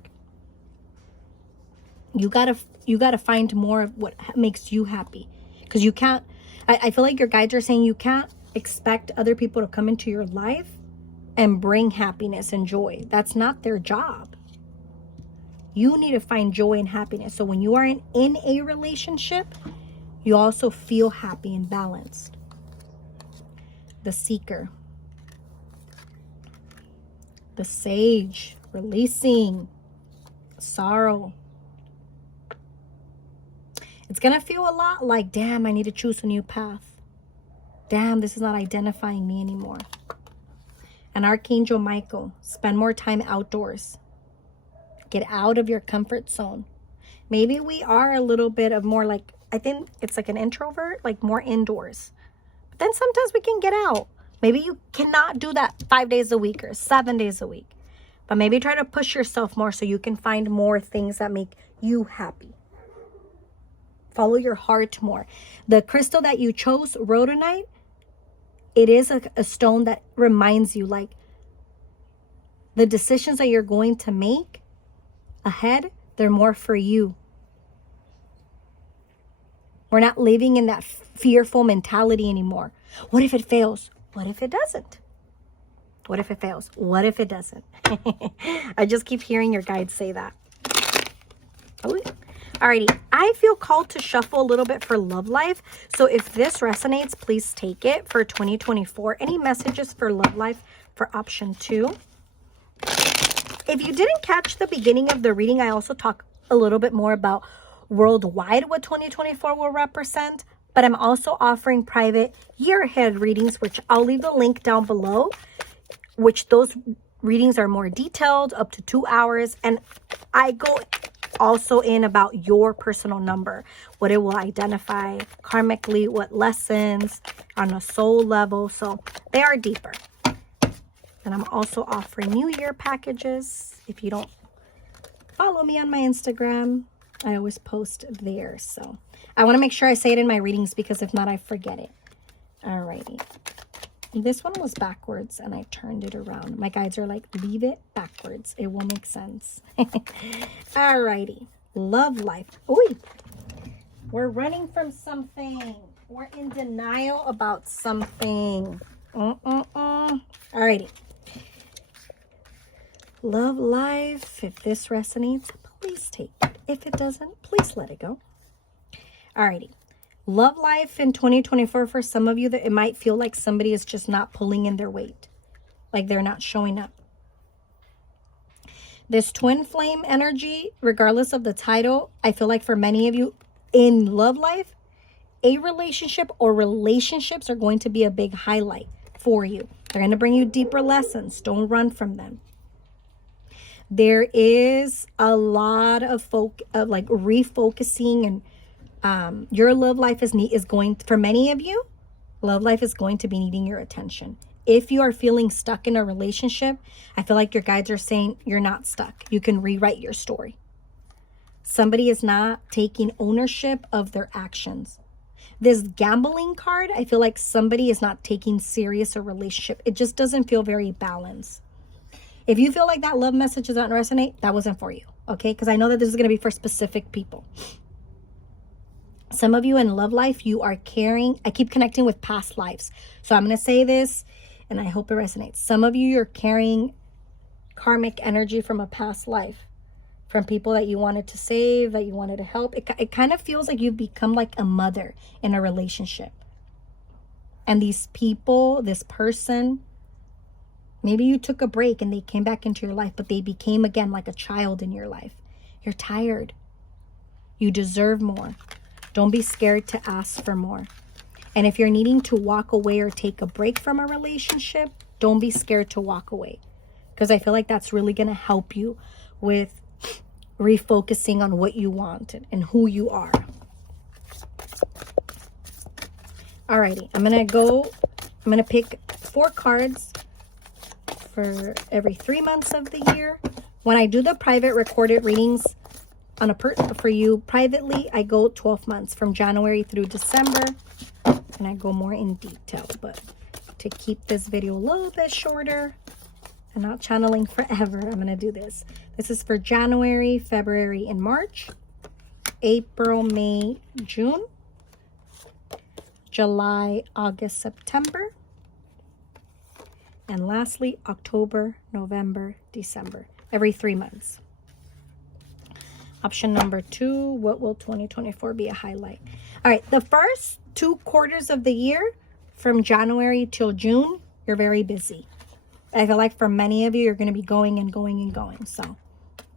You gotta find more of what makes you happy, because you can't. I feel like your guides are saying you can't expect other people to come into your life and bring happiness and joy. That's not their job. You need to find joy and happiness. So when you are in a relationship, you also feel happy and balanced. The Seeker. The Sage. Releasing. Sorrow. It's going to feel a lot like, damn, I need to choose a new path. Damn, this is not identifying me anymore. And Archangel Michael, spend more time outdoors. Get out of your comfort zone. Maybe we are a little bit of more like, I think it's like an introvert, like more indoors. But then sometimes we can get out. Maybe you cannot do that 5 days a week or 7 days a week. But maybe try to push yourself more so you can find more things that make you happy. Follow your heart more. The crystal that you chose, Rhodonite, it is a stone that reminds you, like, the decisions that you're going to make ahead, they're more for you. We're not living in that fearful mentality anymore. What if it fails? What if it doesn't? What if it fails? What if it doesn't? I just keep hearing your guides say that. Oh, alrighty. I feel called to shuffle a little bit for love life. So if this resonates, please take it for 2024. Any messages for love life for option 2? If you didn't catch the beginning of the reading, I also talk a little bit more about worldwide what 2024 will represent. But I'm also offering private year ahead readings, which I'll leave the link down below, which those readings are more detailed, up to 2 hours. And I go also in about your personal number, what it will identify karmically, what lessons on a soul level. So they are deeper. And I'm also offering New Year packages. If you don't follow me on my Instagram, I always post there. So I want to make sure I say it in my readings because if not, I forget it. Alrighty. This one was backwards and I turned it around. My guides are like, leave it backwards. It will make sense. Alrighty. Love life. Ooh. We're running from something. We're in denial about something. Alrighty. Love life. If this resonates, please take it. If it doesn't, please let it go. Alrighty. Love life in 2024 for some of you, that it might feel like somebody is just not pulling in their weight. Like they're not showing up. This twin flame energy, regardless of the title, I feel like for many of you in love life, a relationship or relationships are going to be a big highlight for you. They're going to bring you deeper lessons. Don't run from them. There is a lot of like refocusing, and your love life is going, for many of you, love life is going to be needing your attention. If you are feeling stuck in a relationship, I feel like your guides are saying you're not stuck. You can rewrite your story. Somebody is not taking ownership of their actions. This gambling card, I feel like somebody is not taking serious a relationship. It just doesn't feel very balanced. If you feel like that love message does not resonate, that wasn't for you, okay? Because I know that this is going to be for specific people. Some of you in love life, you are carrying, I keep connecting with past lives. So I'm going to say this, and I hope it resonates. Some of you, you're carrying karmic energy from a past life, from people that you wanted to save, that you wanted to help. It kind of feels like you've become like a mother in a relationship. And these people, this person, maybe you took a break and they came back into your life, but they became again like a child in your life. You're tired. You deserve more. Don't be scared to ask for more. And if you're needing to walk away or take a break from a relationship, don't be scared to walk away. Because I feel like that's really going to help you with refocusing on what you want and who you are. Alrighty, I'm going to pick 4 cards for every 3 months of the year. When I do the private recorded readings on for you privately, I go 12 months from January through December, and I go more in detail. But to keep this video a little bit shorter and not channeling forever, I'm going to do this. This is for January, February, and March, April, May, June, July, August, September, and lastly, October, November, December, every 3 months. Option number 2, what will 2024 be a highlight? All right, the first 2 quarters of the year, from January till June, you're very busy. I feel like for many of you, you're going to be going and going and going. So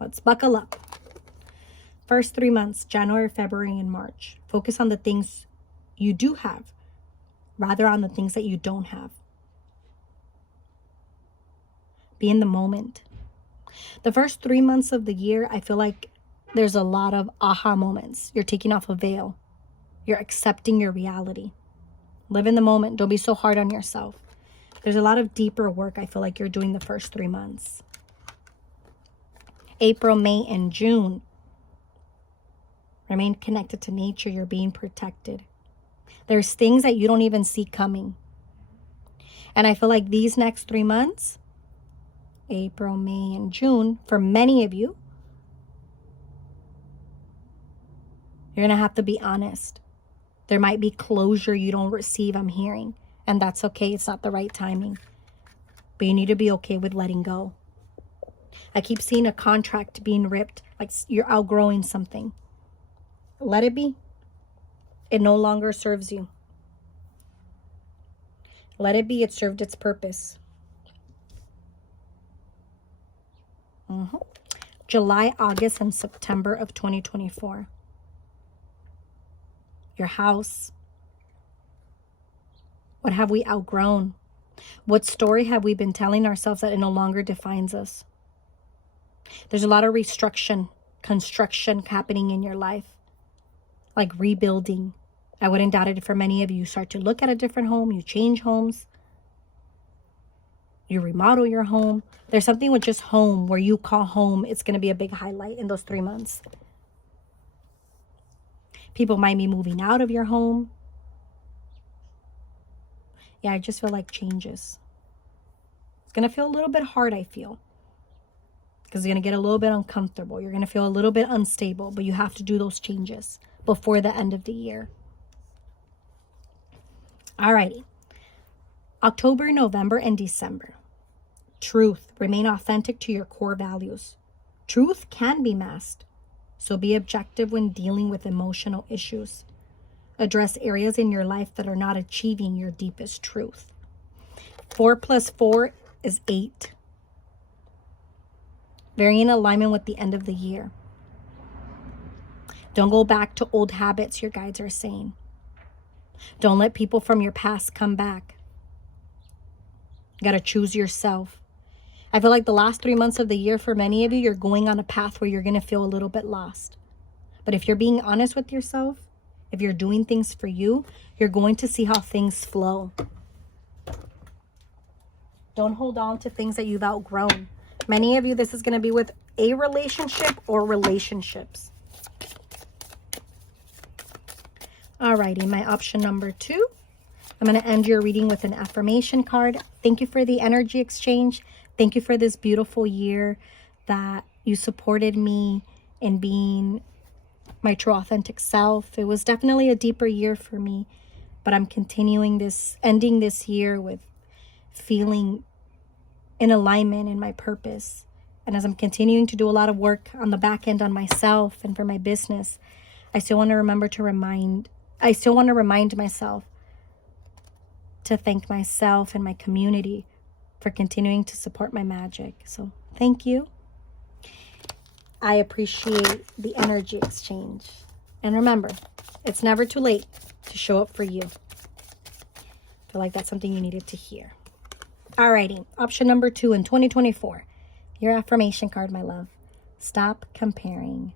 let's buckle up. First 3 months, January, February, and March. Focus on the things you do have, rather on the things that you don't have. Be in the moment. The first 3 months of the year, I feel like there's a lot of aha moments. You're taking off a veil. You're accepting your reality. Live in the moment. Don't be so hard on yourself. There's a lot of deeper work I feel like you're doing the first 3 months. April, May, and June. Remain connected to nature. You're being protected. There's things that you don't even see coming. And I feel like these next 3 months, April, May, and June, for many of you, you're going to have to be honest. There might be closure you don't receive, I'm hearing. And that's okay. It's not the right timing. But you need to be okay with letting go. I keep seeing a contract being ripped, like you're outgrowing something. Let it be. It no longer serves you. Let it be. It served its purpose. July, August, and September of 2024. Your house. What have we outgrown? What story have we been telling ourselves that it no longer defines us? There's a lot of construction happening in your life. Like rebuilding. I wouldn't doubt it for many of you. You start to look at a different home. You change homes. You remodel your home. There's something with just home where you call home. It's going to be a big highlight in those 3 months. People might be moving out of your home. Yeah, I just feel like changes. It's going to feel a little bit hard, I feel. Because you're going to get a little bit uncomfortable. You're going to feel a little bit unstable. But you have to do those changes before the end of the year. Alrighty. October, November, and December. Truth. Remain authentic to your core values. Truth can be masked. So be objective when dealing with emotional issues. Address areas in your life that are not achieving your deepest truth. 4 plus 4 is 8. Very in alignment with the end of the year. Don't go back to old habits, your guides are saying. Don't let people from your past come back. You got to choose yourself. I feel like the last 3 months of the year, for many of you, you're going on a path where you're going to feel a little bit lost. But if you're being honest with yourself, if you're doing things for you, you're going to see how things flow. Don't hold on to things that you've outgrown. Many of you, this is going to be with a relationship or relationships. Alrighty, my option number 2. I'm going to end your reading with an affirmation card. Thank you for the energy exchange. Thank you for this beautiful year that you supported me in being my true authentic self. It was definitely a deeper year for me, but I'm ending this year with feeling in alignment in my purpose. And as I'm continuing to do a lot of work on the back end on myself and for my business, I still want to remind myself to thank myself and my community for continuing to support my magic. So thank you. I appreciate the energy exchange. And remember, it's never too late to show up for you. I feel like that's something you needed to hear. Alrighty, option number 2 in 2024. Your affirmation card, my love. Stop comparing.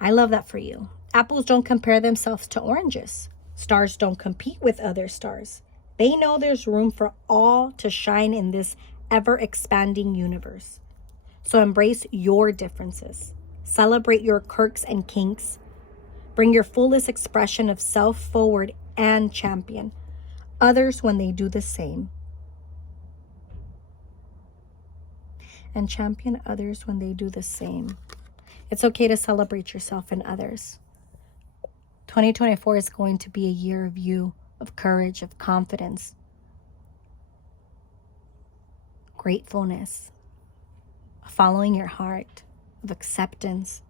I love that for you. Apples don't compare themselves to oranges. Stars don't compete with other stars. They know there's room for all to shine in this ever-expanding universe. So embrace your differences. Celebrate your quirks and kinks. Bring your fullest expression of self forward and champion others when they do the same. And champion others when they do the same. It's okay to celebrate yourself and others. 2024 is going to be a year of you, of courage, of confidence, gratefulness, of following your heart, of acceptance.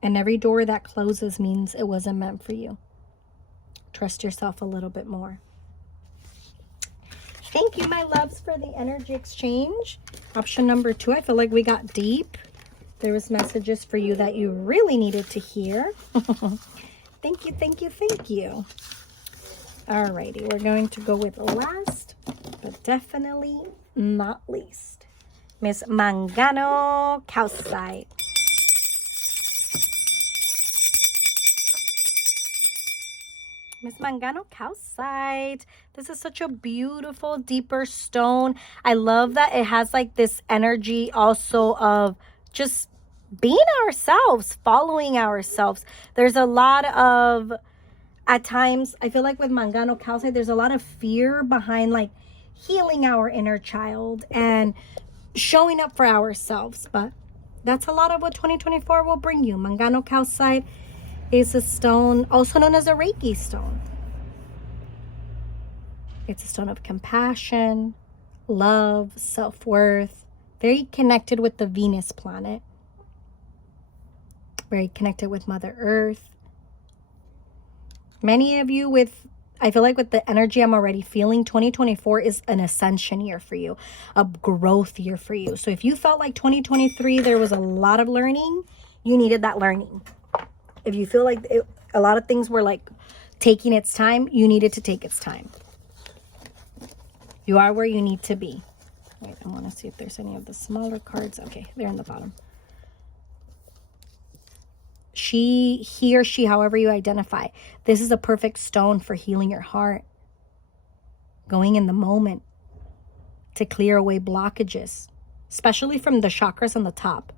And every door that closes means it wasn't meant for you. Trust yourself a little bit more. Thank you, my loves, for the energy exchange. Option number 2, I feel like we got deep. There was messages for you that you really needed to hear. Thank you, thank you, thank you. Alrighty, we're going to go with last, but definitely not least, Miss Mangano Calcite. Miss Mangano Calcite. This is such a beautiful, deeper stone. I love that it has like this energy also of just being ourselves, following ourselves. There's a lot of, at times, I feel like with Mangano Calcite, there's a lot of fear behind like healing our inner child and showing up for ourselves. But that's a lot of what 2024 will bring you. Mangano Calcite is a stone also known as a Reiki stone. It's a stone of compassion, love, self-worth, very connected with the Venus planet, very connected with Mother Earth. Many of you I feel like with the energy I'm already feeling, 2024 is an ascension year for you, a growth year for you. So if you felt like 2023, there was a lot of learning, you needed that learning. If you feel like a lot of things were like taking its time, you needed to take its time. You are where you need to be. Wait, I want to see if there's any of the smaller cards. Okay, they're in the bottom. He or she, however you identify, this is a perfect stone for healing your heart. Going in the moment to clear away blockages, especially from the chakras on the top.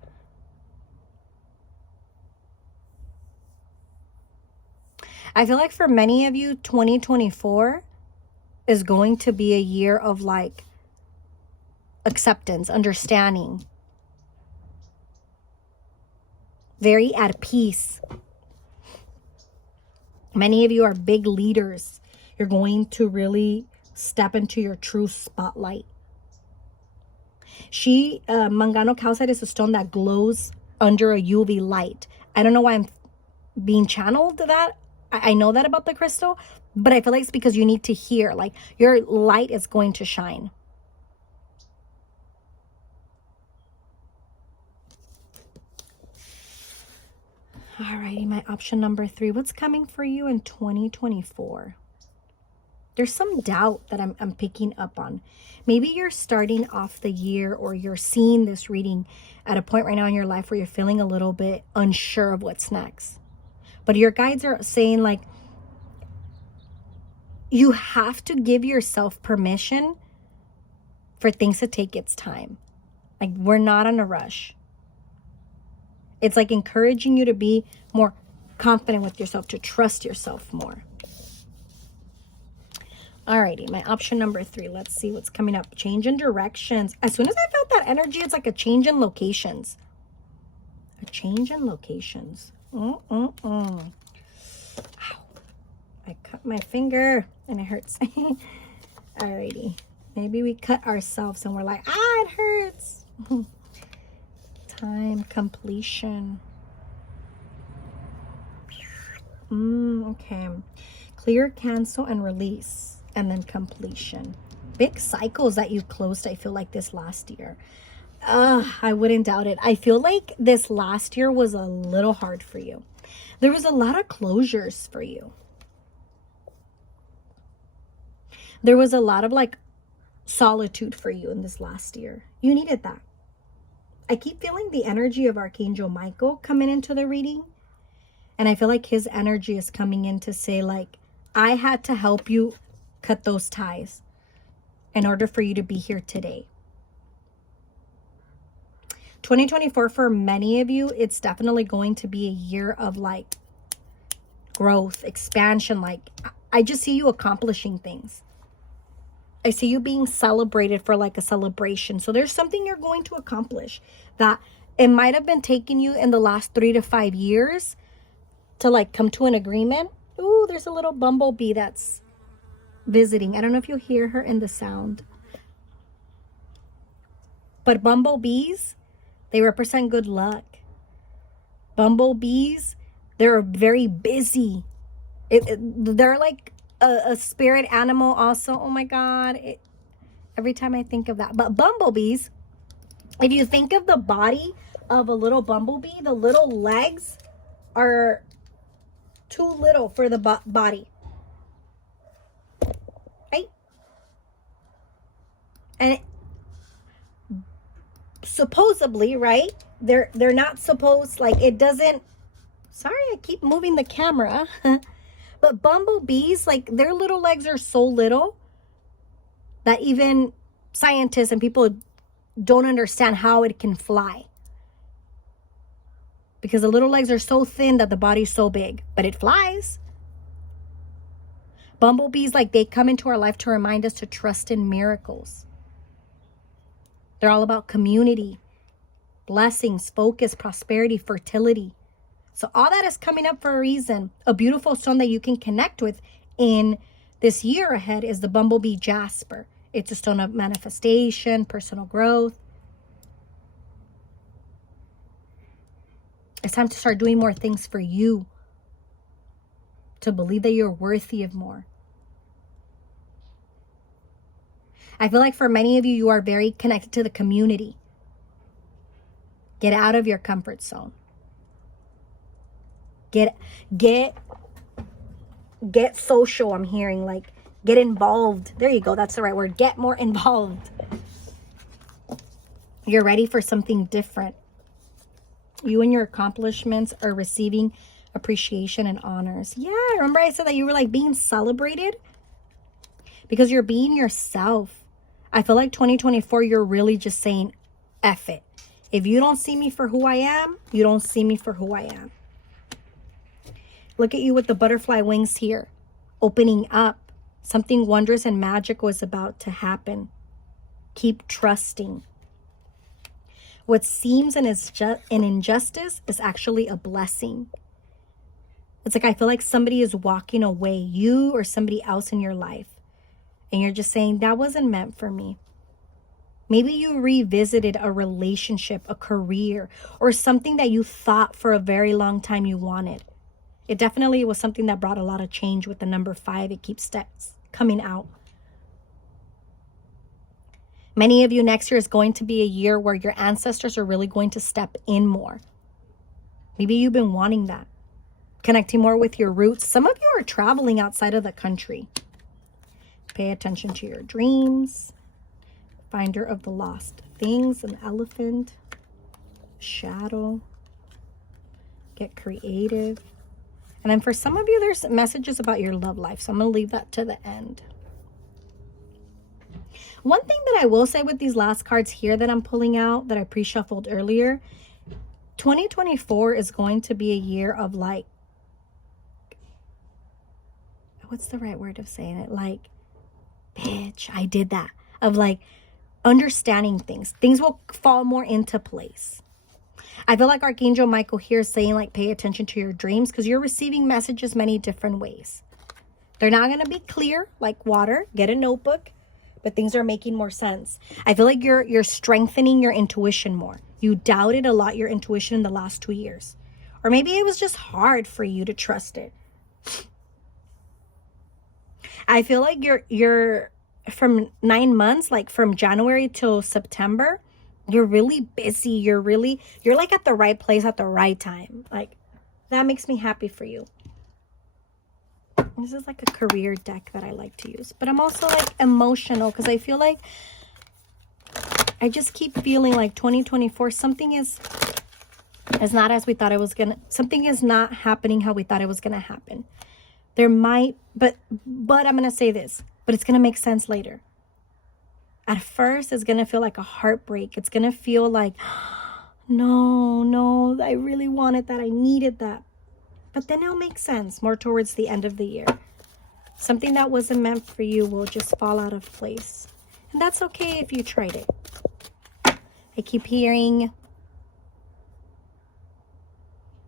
I feel like for many of you, 2024 is going to be a year of like acceptance, understanding, very at peace. Many of you are big leaders. You're going to really step into your true spotlight. Mangano Calcite is a stone that glows under a UV light. I don't know why I'm being channeled to that. I know that about the crystal, but I feel like it's because you need to hear, like your light is going to shine. Alrighty, my option number 3. What's coming for you in 2024? There's some doubt that I'm picking up on. Maybe you're starting off the year, or you're seeing this reading at a point right now in your life where you're feeling a little bit unsure of what's next. But your guides are saying like, you have to give yourself permission for things to take its time. Like, we're not in a rush. It's like encouraging you to be more confident with yourself, to trust yourself more. Alrighty, my option number 3. Let's see what's coming up. Change in directions. As soon as I felt that energy, it's like a change in locations. A change in locations. Ow. I cut my finger and it hurts. Alrighty. Maybe we cut ourselves and we're like, it hurts. Time, completion. Okay. Clear, cancel, and release. And then completion. Big cycles that you closed, I feel like, this last year. I wouldn't doubt it. I feel like this last year was a little hard for you. There was a lot of closures for you. There was a lot of like solitude for you in this last year. You needed that. I keep feeling the energy of Archangel Michael coming into the reading. And I feel like his energy is coming in to say like, I had to help you cut those ties in order for you to be here today. 2024 for many of you, it's definitely going to be a year of like growth, expansion. Like, I just see you accomplishing things. I see you being celebrated for like a celebration. So there's something you're going to accomplish that it might have been taking you in the last 3 to 5 years to like come to an agreement. Ooh, there's a little bumblebee that's visiting. I don't know if you hear her in the sound. But bumblebees, they represent good luck. Bumblebees, they're very busy. They're like a spirit animal also. Oh my God. Every time I think of that. But bumblebees, if you think of the body of a little bumblebee, the little legs are too little for the body. supposedly, right? They're not supposed, like, it doesn't, sorry, I keep moving the camera. But bumblebees, like, their little legs are so little that even scientists and people don't understand how it can fly. Because the little legs are so thin that the body's so big, but it flies. Bumblebees, like, they come into our life to remind us to trust in miracles. They're all about community, blessings, focus, prosperity, fertility. So all that is coming up for a reason. A beautiful stone that you can connect with in this year ahead is the bumblebee jasper. It's a stone of manifestation, personal growth. It's time to start doing more things for you, to believe that you're worthy of more. I feel like for many of you, you are very connected to the community. Get out of your comfort zone. Get social, I'm hearing, like, get involved. There you go, that's the right word. Get more involved. You're ready for something different. You and your accomplishments are receiving appreciation and honors. Yeah, remember I said that you were like being celebrated? Because you're being yourself. I feel like 2024, you're really just saying, F it. If you don't see me for who I am, you don't see me for who I am. Look at you with the butterfly wings here, opening up. Something wondrous and magical is about to happen. Keep trusting. What seems an injustice is actually a blessing. It's like I feel like somebody is walking away, you or somebody else in your life. And you're just saying, that wasn't meant for me. Maybe you revisited a relationship, a career, or something that you thought for a very long time you wanted. It definitely was something that brought a lot of change with the number 5. It keeps steps coming out. Many of you, next year is going to be a year where your ancestors are really going to step in more. Maybe you've been wanting that. Connecting more with your roots. Some of you are traveling outside of the country. Pay attention to your dreams. Finder of the lost things, an elephant, shadow. Get creative. And then for some of you, there's messages about your love life. So I'm going to leave that to the end. One thing that I will say with these last cards here that I'm pulling out, that I pre-shuffled earlier, 2024 is going to be a year of, like, what's the right word of saying it? Like, bitch, I did that. Of, like, understanding things. Things will fall more into place. I feel like Archangel Michael here is saying, like, pay attention to your dreams, because you're receiving messages many different ways. They're not going to be clear like water. Get a notebook. But things are making more sense. I feel like you're strengthening your intuition more. You doubted a lot your intuition in the last 2 years. Or maybe it was just hard for you to trust it. I feel like you're from 9 months, like from January till September, you're really busy. You're like at the right place at the right time. Like, that makes me happy for you. This is like a career deck that I like to use. But I'm also like emotional, because I feel like I just keep feeling like 2024, something is not as we thought it was gonna, something is not happening how we thought it was gonna happen. There might, but I'm gonna say this, but it's gonna make sense later. At first, it's gonna feel like a heartbreak. It's gonna feel like, no, I really wanted that, I needed that. But then it'll make sense more towards the end of the year. Something that wasn't meant for you will just fall out of place. And that's okay if you tried it. I keep hearing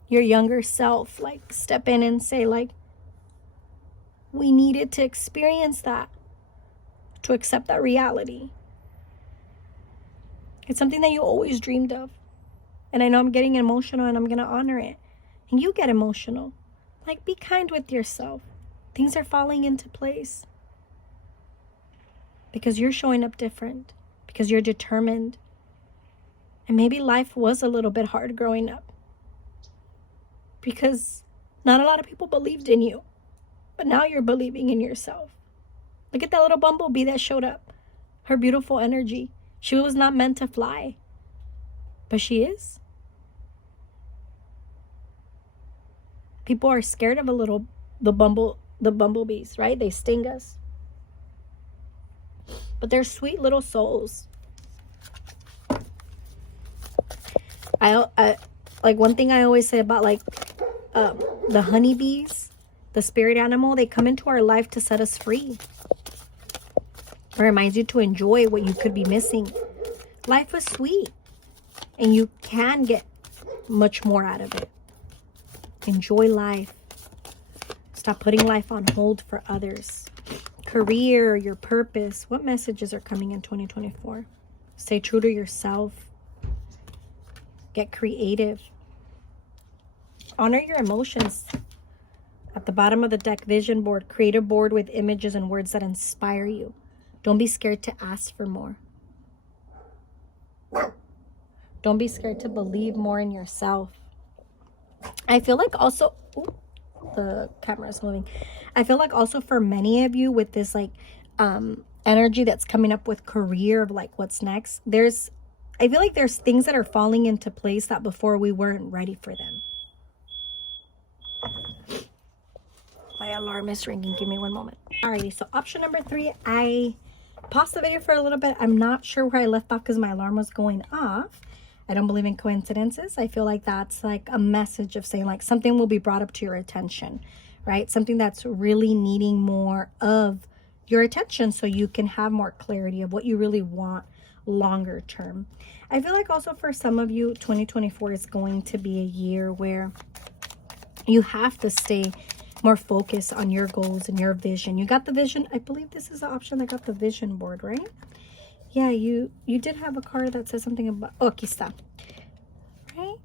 your younger self, like, step in and say, like, we needed to experience that to accept that reality. It's something that you always dreamed of. And I know I'm getting emotional, and I'm going to honor it. And you get emotional. Like, be kind with yourself. Things are falling into place. Because you're showing up different. Because you're determined. And maybe life was a little bit hard growing up. Because not a lot of people believed in you. But now you're believing in yourself. Look at that little bumblebee that showed up. Her beautiful energy. She was not meant to fly. But she is. People are scared of the bumblebees, right? They sting us. But they're sweet little souls. I like, one thing I always say about like the honeybees, the spirit animal, they come into our life to set us free. It reminds you to enjoy what you could be missing. Life is sweet, and you can get much more out of it. Enjoy life. Stop putting life on hold for others. Career, your purpose. What messages are coming in 2024? Stay true to yourself. Get creative. Honor your emotions. At the bottom of the deck, vision board. Create a board with images and words that inspire you. Don't be scared to ask for more. Don't be scared to believe more in yourself. I feel like also, ooh, the camera is moving. I feel like also for many of you with this like energy that's coming up with career of like what's next, I feel like there's things that are falling into place that before we weren't ready for them. My alarm is ringing. Give me one moment. Alrighty, so option number 3, I paused the video for a little bit. I'm not sure where I left off because my alarm was going off. I don't believe in coincidences. I feel like that's like a message of saying like something will be brought up to your attention, right? Something that's really needing more of your attention so you can have more clarity of what you really want longer term. I feel like also for some of you, 2024 is going to be a year where you have to stay more focused on your goals and your vision. You got the vision. I believe this is the option that got the vision board, right? Yeah, you did have a card that says something about, oh, aquí está. Right?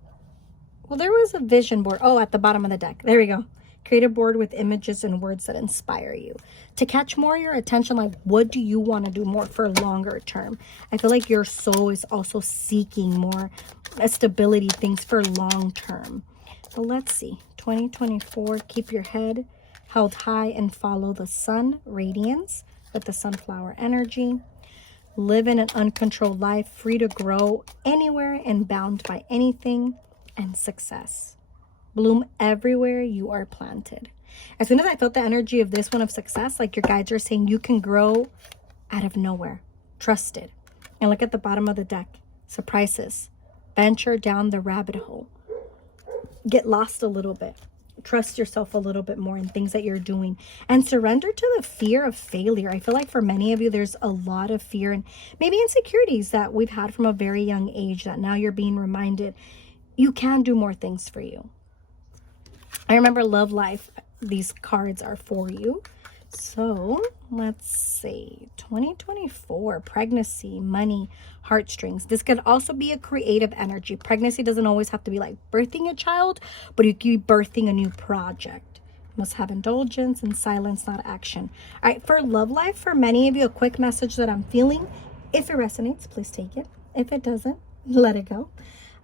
Well, there was a vision board. Oh, at the bottom of the deck. There we go. Create a board with images and words that inspire you. To catch more of your attention, like what do you want to do more for longer term? I feel like your soul is also seeking more stability, things for long term. So let's see. 2024, keep your head held high and follow the sun radiance with the sunflower energy. Live in an uncontrolled life, free to grow anywhere and bound by anything, and success. Bloom everywhere you are planted. As soon as I felt the energy of this one of success, like your guides are saying, you can grow out of nowhere. Trust it. And look at the bottom of the deck. Surprises. Venture down the rabbit hole. Get lost a little bit. Trust yourself a little bit more in things that you're doing, and surrender to the fear of failure. I feel like for many of you, there's a lot of fear and maybe insecurities that we've had from a very young age that now you're being reminded you can do more things for you. I remember love life. These cards are for you. So let's see, 2024, pregnancy, money, heartstrings. This could also be a creative energy. Pregnancy doesn't always have to be like birthing a child, but you could be birthing a new project. Must have indulgence and silence, not action. All right, for love life, for many of you, a quick message that I'm feeling. If it resonates, please take it. If it doesn't, let it go.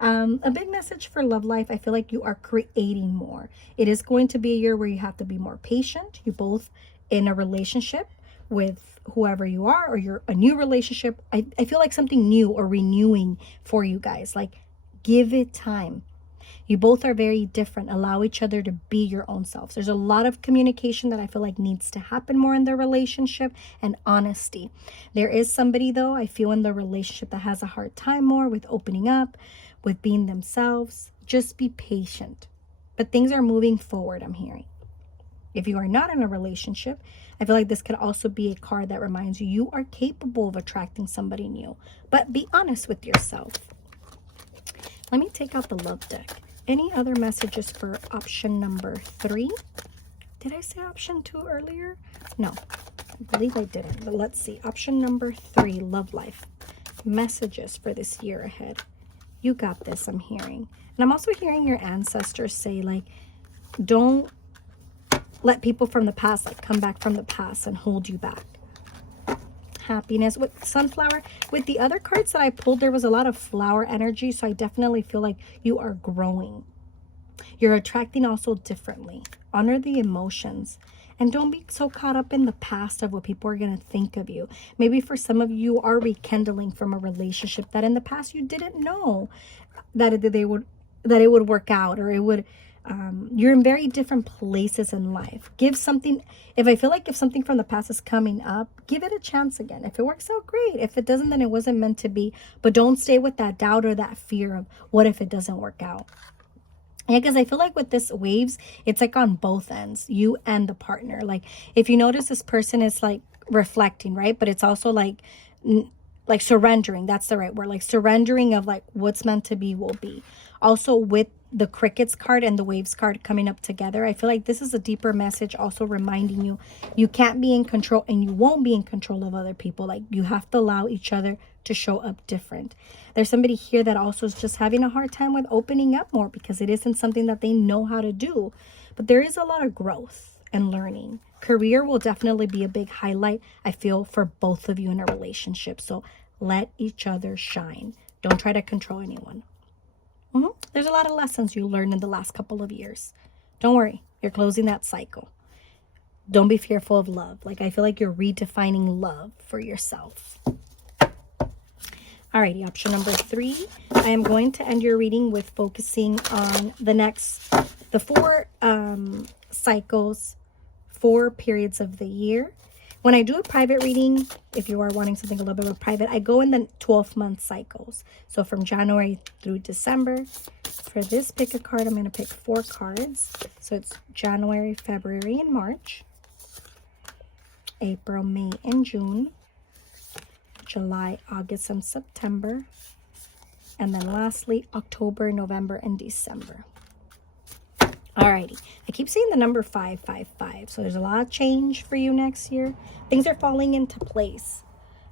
A big message for love life, I feel like you are creating more. It is going to be a year where you have to be more patient. You both in a relationship with whoever you are, or you're a new relationship. I feel like something new or renewing for you guys. Like, give it time. You both are very different. Allow each other to be your own selves. There's a lot of communication that I feel like needs to happen more in the relationship, and honesty. There is somebody, though, I feel in the relationship that has a hard time more with opening up, with being themselves. Just be patient. But things are moving forward, I'm hearing. If you are not in a relationship, I feel like this could also be a card that reminds you you are capable of attracting somebody new. But be honest with yourself. Let me take out the love deck. Any other messages for option number 3? Did I say option 2 earlier? No, I believe I didn't. But let's see. Option number 3, love life. Messages for this year ahead. You got this, I'm hearing. And I'm also hearing your ancestors say, like, don't let people from the past like come back from the past and hold you back. Happiness with sunflower. With the other cards that I pulled, there was a lot of flower energy, so I definitely feel like you are growing. You're attracting also differently. Honor the emotions. And don't be so caught up in the past of what people are going to think of you. Maybe for some of you are rekindling from a relationship that in the past you didn't know that it would work out, or it would you're in very different places in life. Give something, if something from the past is coming up, give it a chance again. If it works out, great. If it doesn't, then it wasn't meant to be. But don't stay with that doubt or that fear of what if it doesn't work out. Yeah, because I feel like with this waves, it's like on both ends, you and the partner. Like if you notice, this person is like reflecting, right? But it's also like surrendering. That's the right word. Like surrendering of like what's meant to be will be. Also with the crickets card and the waves card coming up together, I feel like this is a deeper message, also reminding you, you can't be in control and you won't be in control of other people. Like you have to allow each other to show up different. There's somebody here that also is just having a hard time with opening up more because it isn't something that they know how to do. But there is a lot of growth and learning. Career will definitely be a big highlight, I feel, for both of you in a relationship. So let each other shine. Don't try to control anyone. There's a lot of lessons you learned in the last couple of years. Don't worry. You're closing that cycle. Don't be fearful of love. Like I feel like you're redefining love for yourself. Alrighty, option number 3. I am going to end your reading with focusing on the 4 cycles, 4 periods of the year. When I do a private reading, if you are wanting something a little bit more private, I go in the 12-month cycles. So from January through December. For this pick a card, I'm going to pick 4 cards. So it's January, February, and March. April, May, and June. July, August, and September. And then lastly, October, November, and December. Alrighty, I keep seeing the number 555, so there's a lot of change for you next year. Things are falling into place.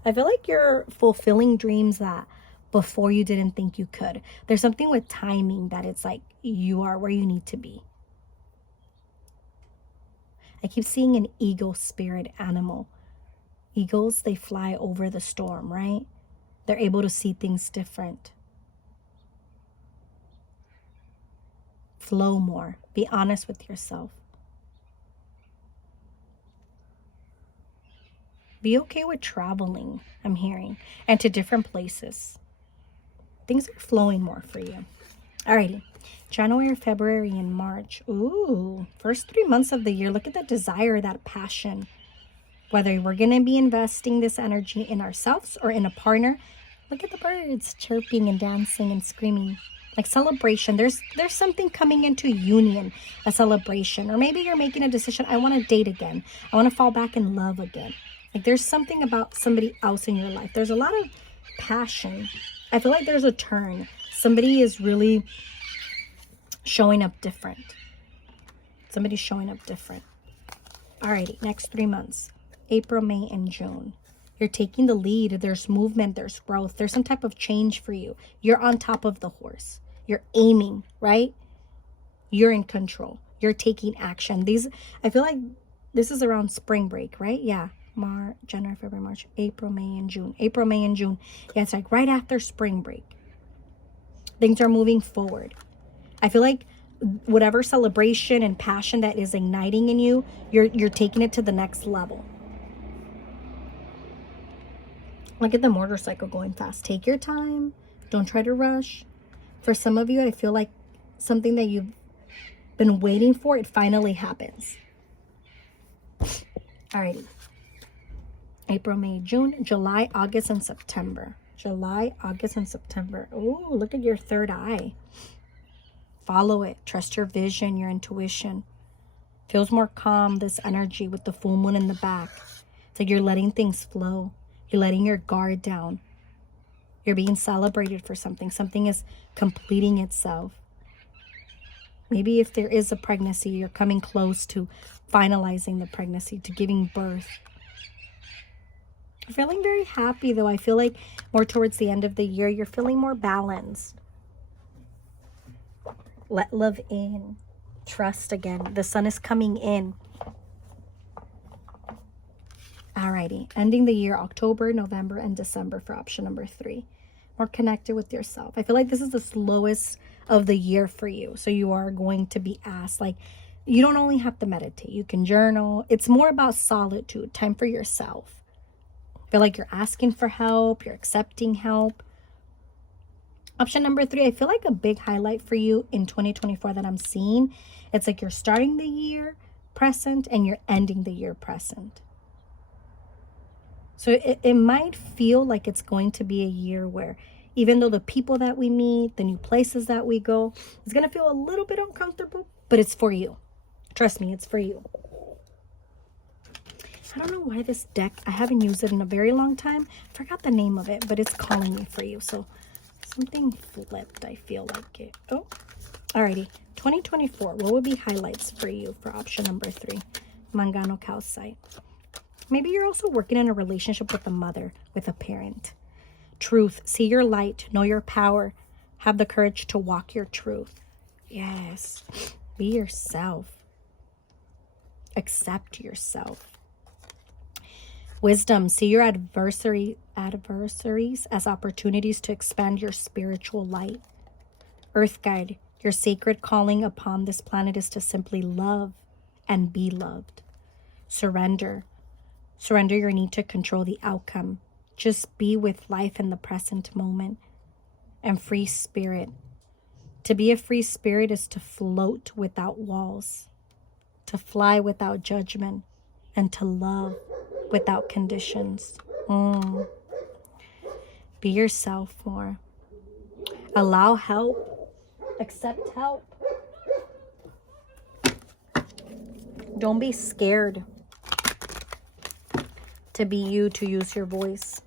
I feel like you're fulfilling dreams that before you didn't think you could. There's something with timing that it's like you are where you need to be. I keep seeing an eagle spirit animal. Eagles, they fly over the storm, right? They're able to see things different. Flow more. Be honest with yourself. Be okay with traveling, I'm hearing, and to different places. Things are flowing more for you. Alrighty. January, February, and March. Ooh, first 3 months of the year. Look at that desire, that passion. Whether we're going to be investing this energy in ourselves or in a partner. Look at the birds chirping and dancing and screaming. Like celebration. There's something coming into union, a celebration. Or maybe you're making a decision. I want to date again. I want to fall back in love again. Like there's something about somebody else in your life. There's a lot of passion. I feel like there's a turn. Somebody is really showing up different. Somebody's showing up different. Alrighty, next 3 months. April, May, and June. You're taking the lead. There's movement. There's growth. There's some type of change for you. You're on top of the horse. You're aiming, right? You're in control. You're taking action. I feel like this is around spring break, right? Yeah. January, February, March, April, May, and June. April, May, and June. Yeah, it's like right after spring break. Things are moving forward. I feel like whatever celebration and passion that is igniting in you, you're taking it to the next level. Look at the motorcycle going fast. Take your time. Don't try to rush. For some of you, I feel like something that you've been waiting for, it finally happens. Alrighty. April, May, June, July, August, and September. July, August, and September. Oh, look at your third eye. Follow it. Trust your vision, your intuition. Feels more calm, this energy with the full moon in the back. It's like you're letting things flow. You're letting your guard down. You're being celebrated for something. Something is completing itself. Maybe if there is a pregnancy, you're coming close to finalizing the pregnancy, to giving birth. I'm feeling very happy though. I feel like more towards the end of the year, you're feeling more balanced. Let love in. Trust again. The sun is coming in. Alrighty. Ending the year, October, November, and December for option number 3. More connected with yourself. I feel like this is the slowest of the year for you. So you are going to be asked, like, You don't only have to meditate. You can journal. It's more about solitude, time for yourself. Feel like you're asking for help. You're accepting help. Option number 3, I feel like a big highlight for you in 2024 that I'm seeing. It's like you're starting the year present and you're ending the year present. So it might feel like it's going to be a year where even though the people that we meet, the new places that we go, it's going to feel a little bit uncomfortable, but it's for you. Trust me, it's for you. I don't know why this deck, I haven't used it in a very long time. I forgot the name of it, but it's calling me for you. So something flipped, I feel like it. Oh, alrighty. 2024, what would be highlights for you for option number 3? Mangano Calcite. Maybe you're also working in a relationship with a mother, with a parent. Truth, see your light, know your power, have the courage to walk your truth. Yes, be yourself. Accept yourself. Wisdom, see your adversaries as opportunities to expand your spiritual light. Earth guide, your sacred calling upon this planet is to simply love and be loved. Surrender your need to control the outcome. Just be with life in the present moment. And free spirit. To be a free spirit is to float without walls, to fly without judgment, and to love without conditions. Be yourself more. Allow help. Accept help. Don't be scared to be you, to use your voice.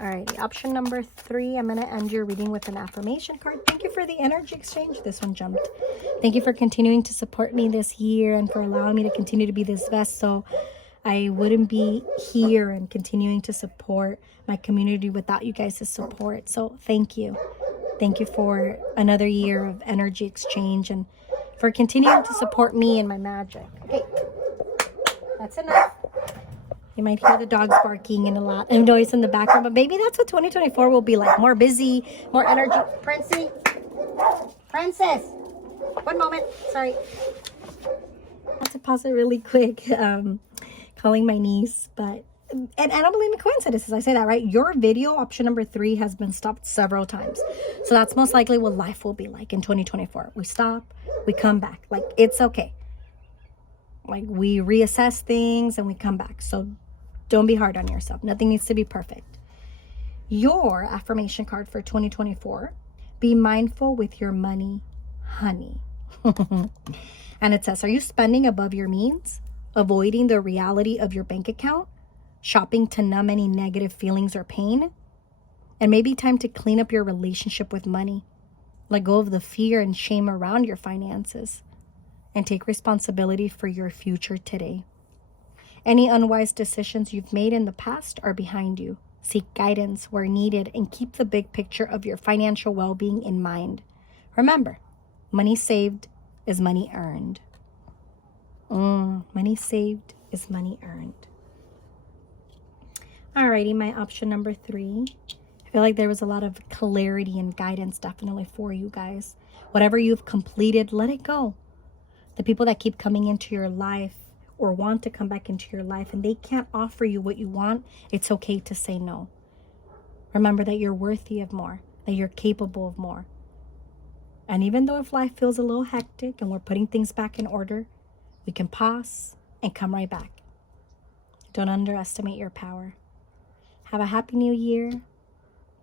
All right, option number 3, I'm going to end your reading with an affirmation card. Thank you for the energy exchange. This one jumped. Thank you for continuing to support me this year and for allowing me to continue to be this vessel. I wouldn't be here and continuing to support my community without you guys' support. So thank you. Thank you for another year of energy exchange and for continuing to support me and my magic. Okay, that's enough. You might hear the dogs barking and a lot of noise in the background, but maybe that's what 2024 will be like. More busy, more energy. Princess, one moment. Sorry. I have to pause it really quick. Calling my niece, but and I don't believe in coincidences. I say that, right? Your video, option number 3, has been stopped several times. So that's most likely what life will be like in 2024. We stop, we come back. Like, it's okay. Like, we reassess things and we come back. So don't be hard on yourself. Nothing needs to be perfect. Your affirmation card for 2024, be mindful with your money, honey. And it says, are you spending above your means? Avoiding the reality of your bank account? Shopping to numb any negative feelings or pain? And maybe time to clean up your relationship with money. Let go of the fear and shame around your finances. And take responsibility for your future today. Any unwise decisions you've made in the past are behind you. Seek guidance where needed and keep the big picture of your financial well-being in mind. Remember, money saved is money earned. Money saved is money earned. Alrighty, my option number 3. I feel like there was a lot of clarity and guidance definitely for you guys. Whatever you've completed, let it go. The people that keep coming into your life or want to come back into your life and they can't offer you what you want, it's okay to say no. Remember that you're worthy of more, that you're capable of more. And even though if life feels a little hectic and we're putting things back in order, we can pause and come right back. Don't underestimate your power. Have a happy new year.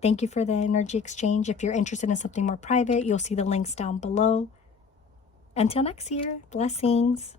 Thank you for the energy exchange. If you're interested in something more private, you'll see the links down below. Until next year, blessings.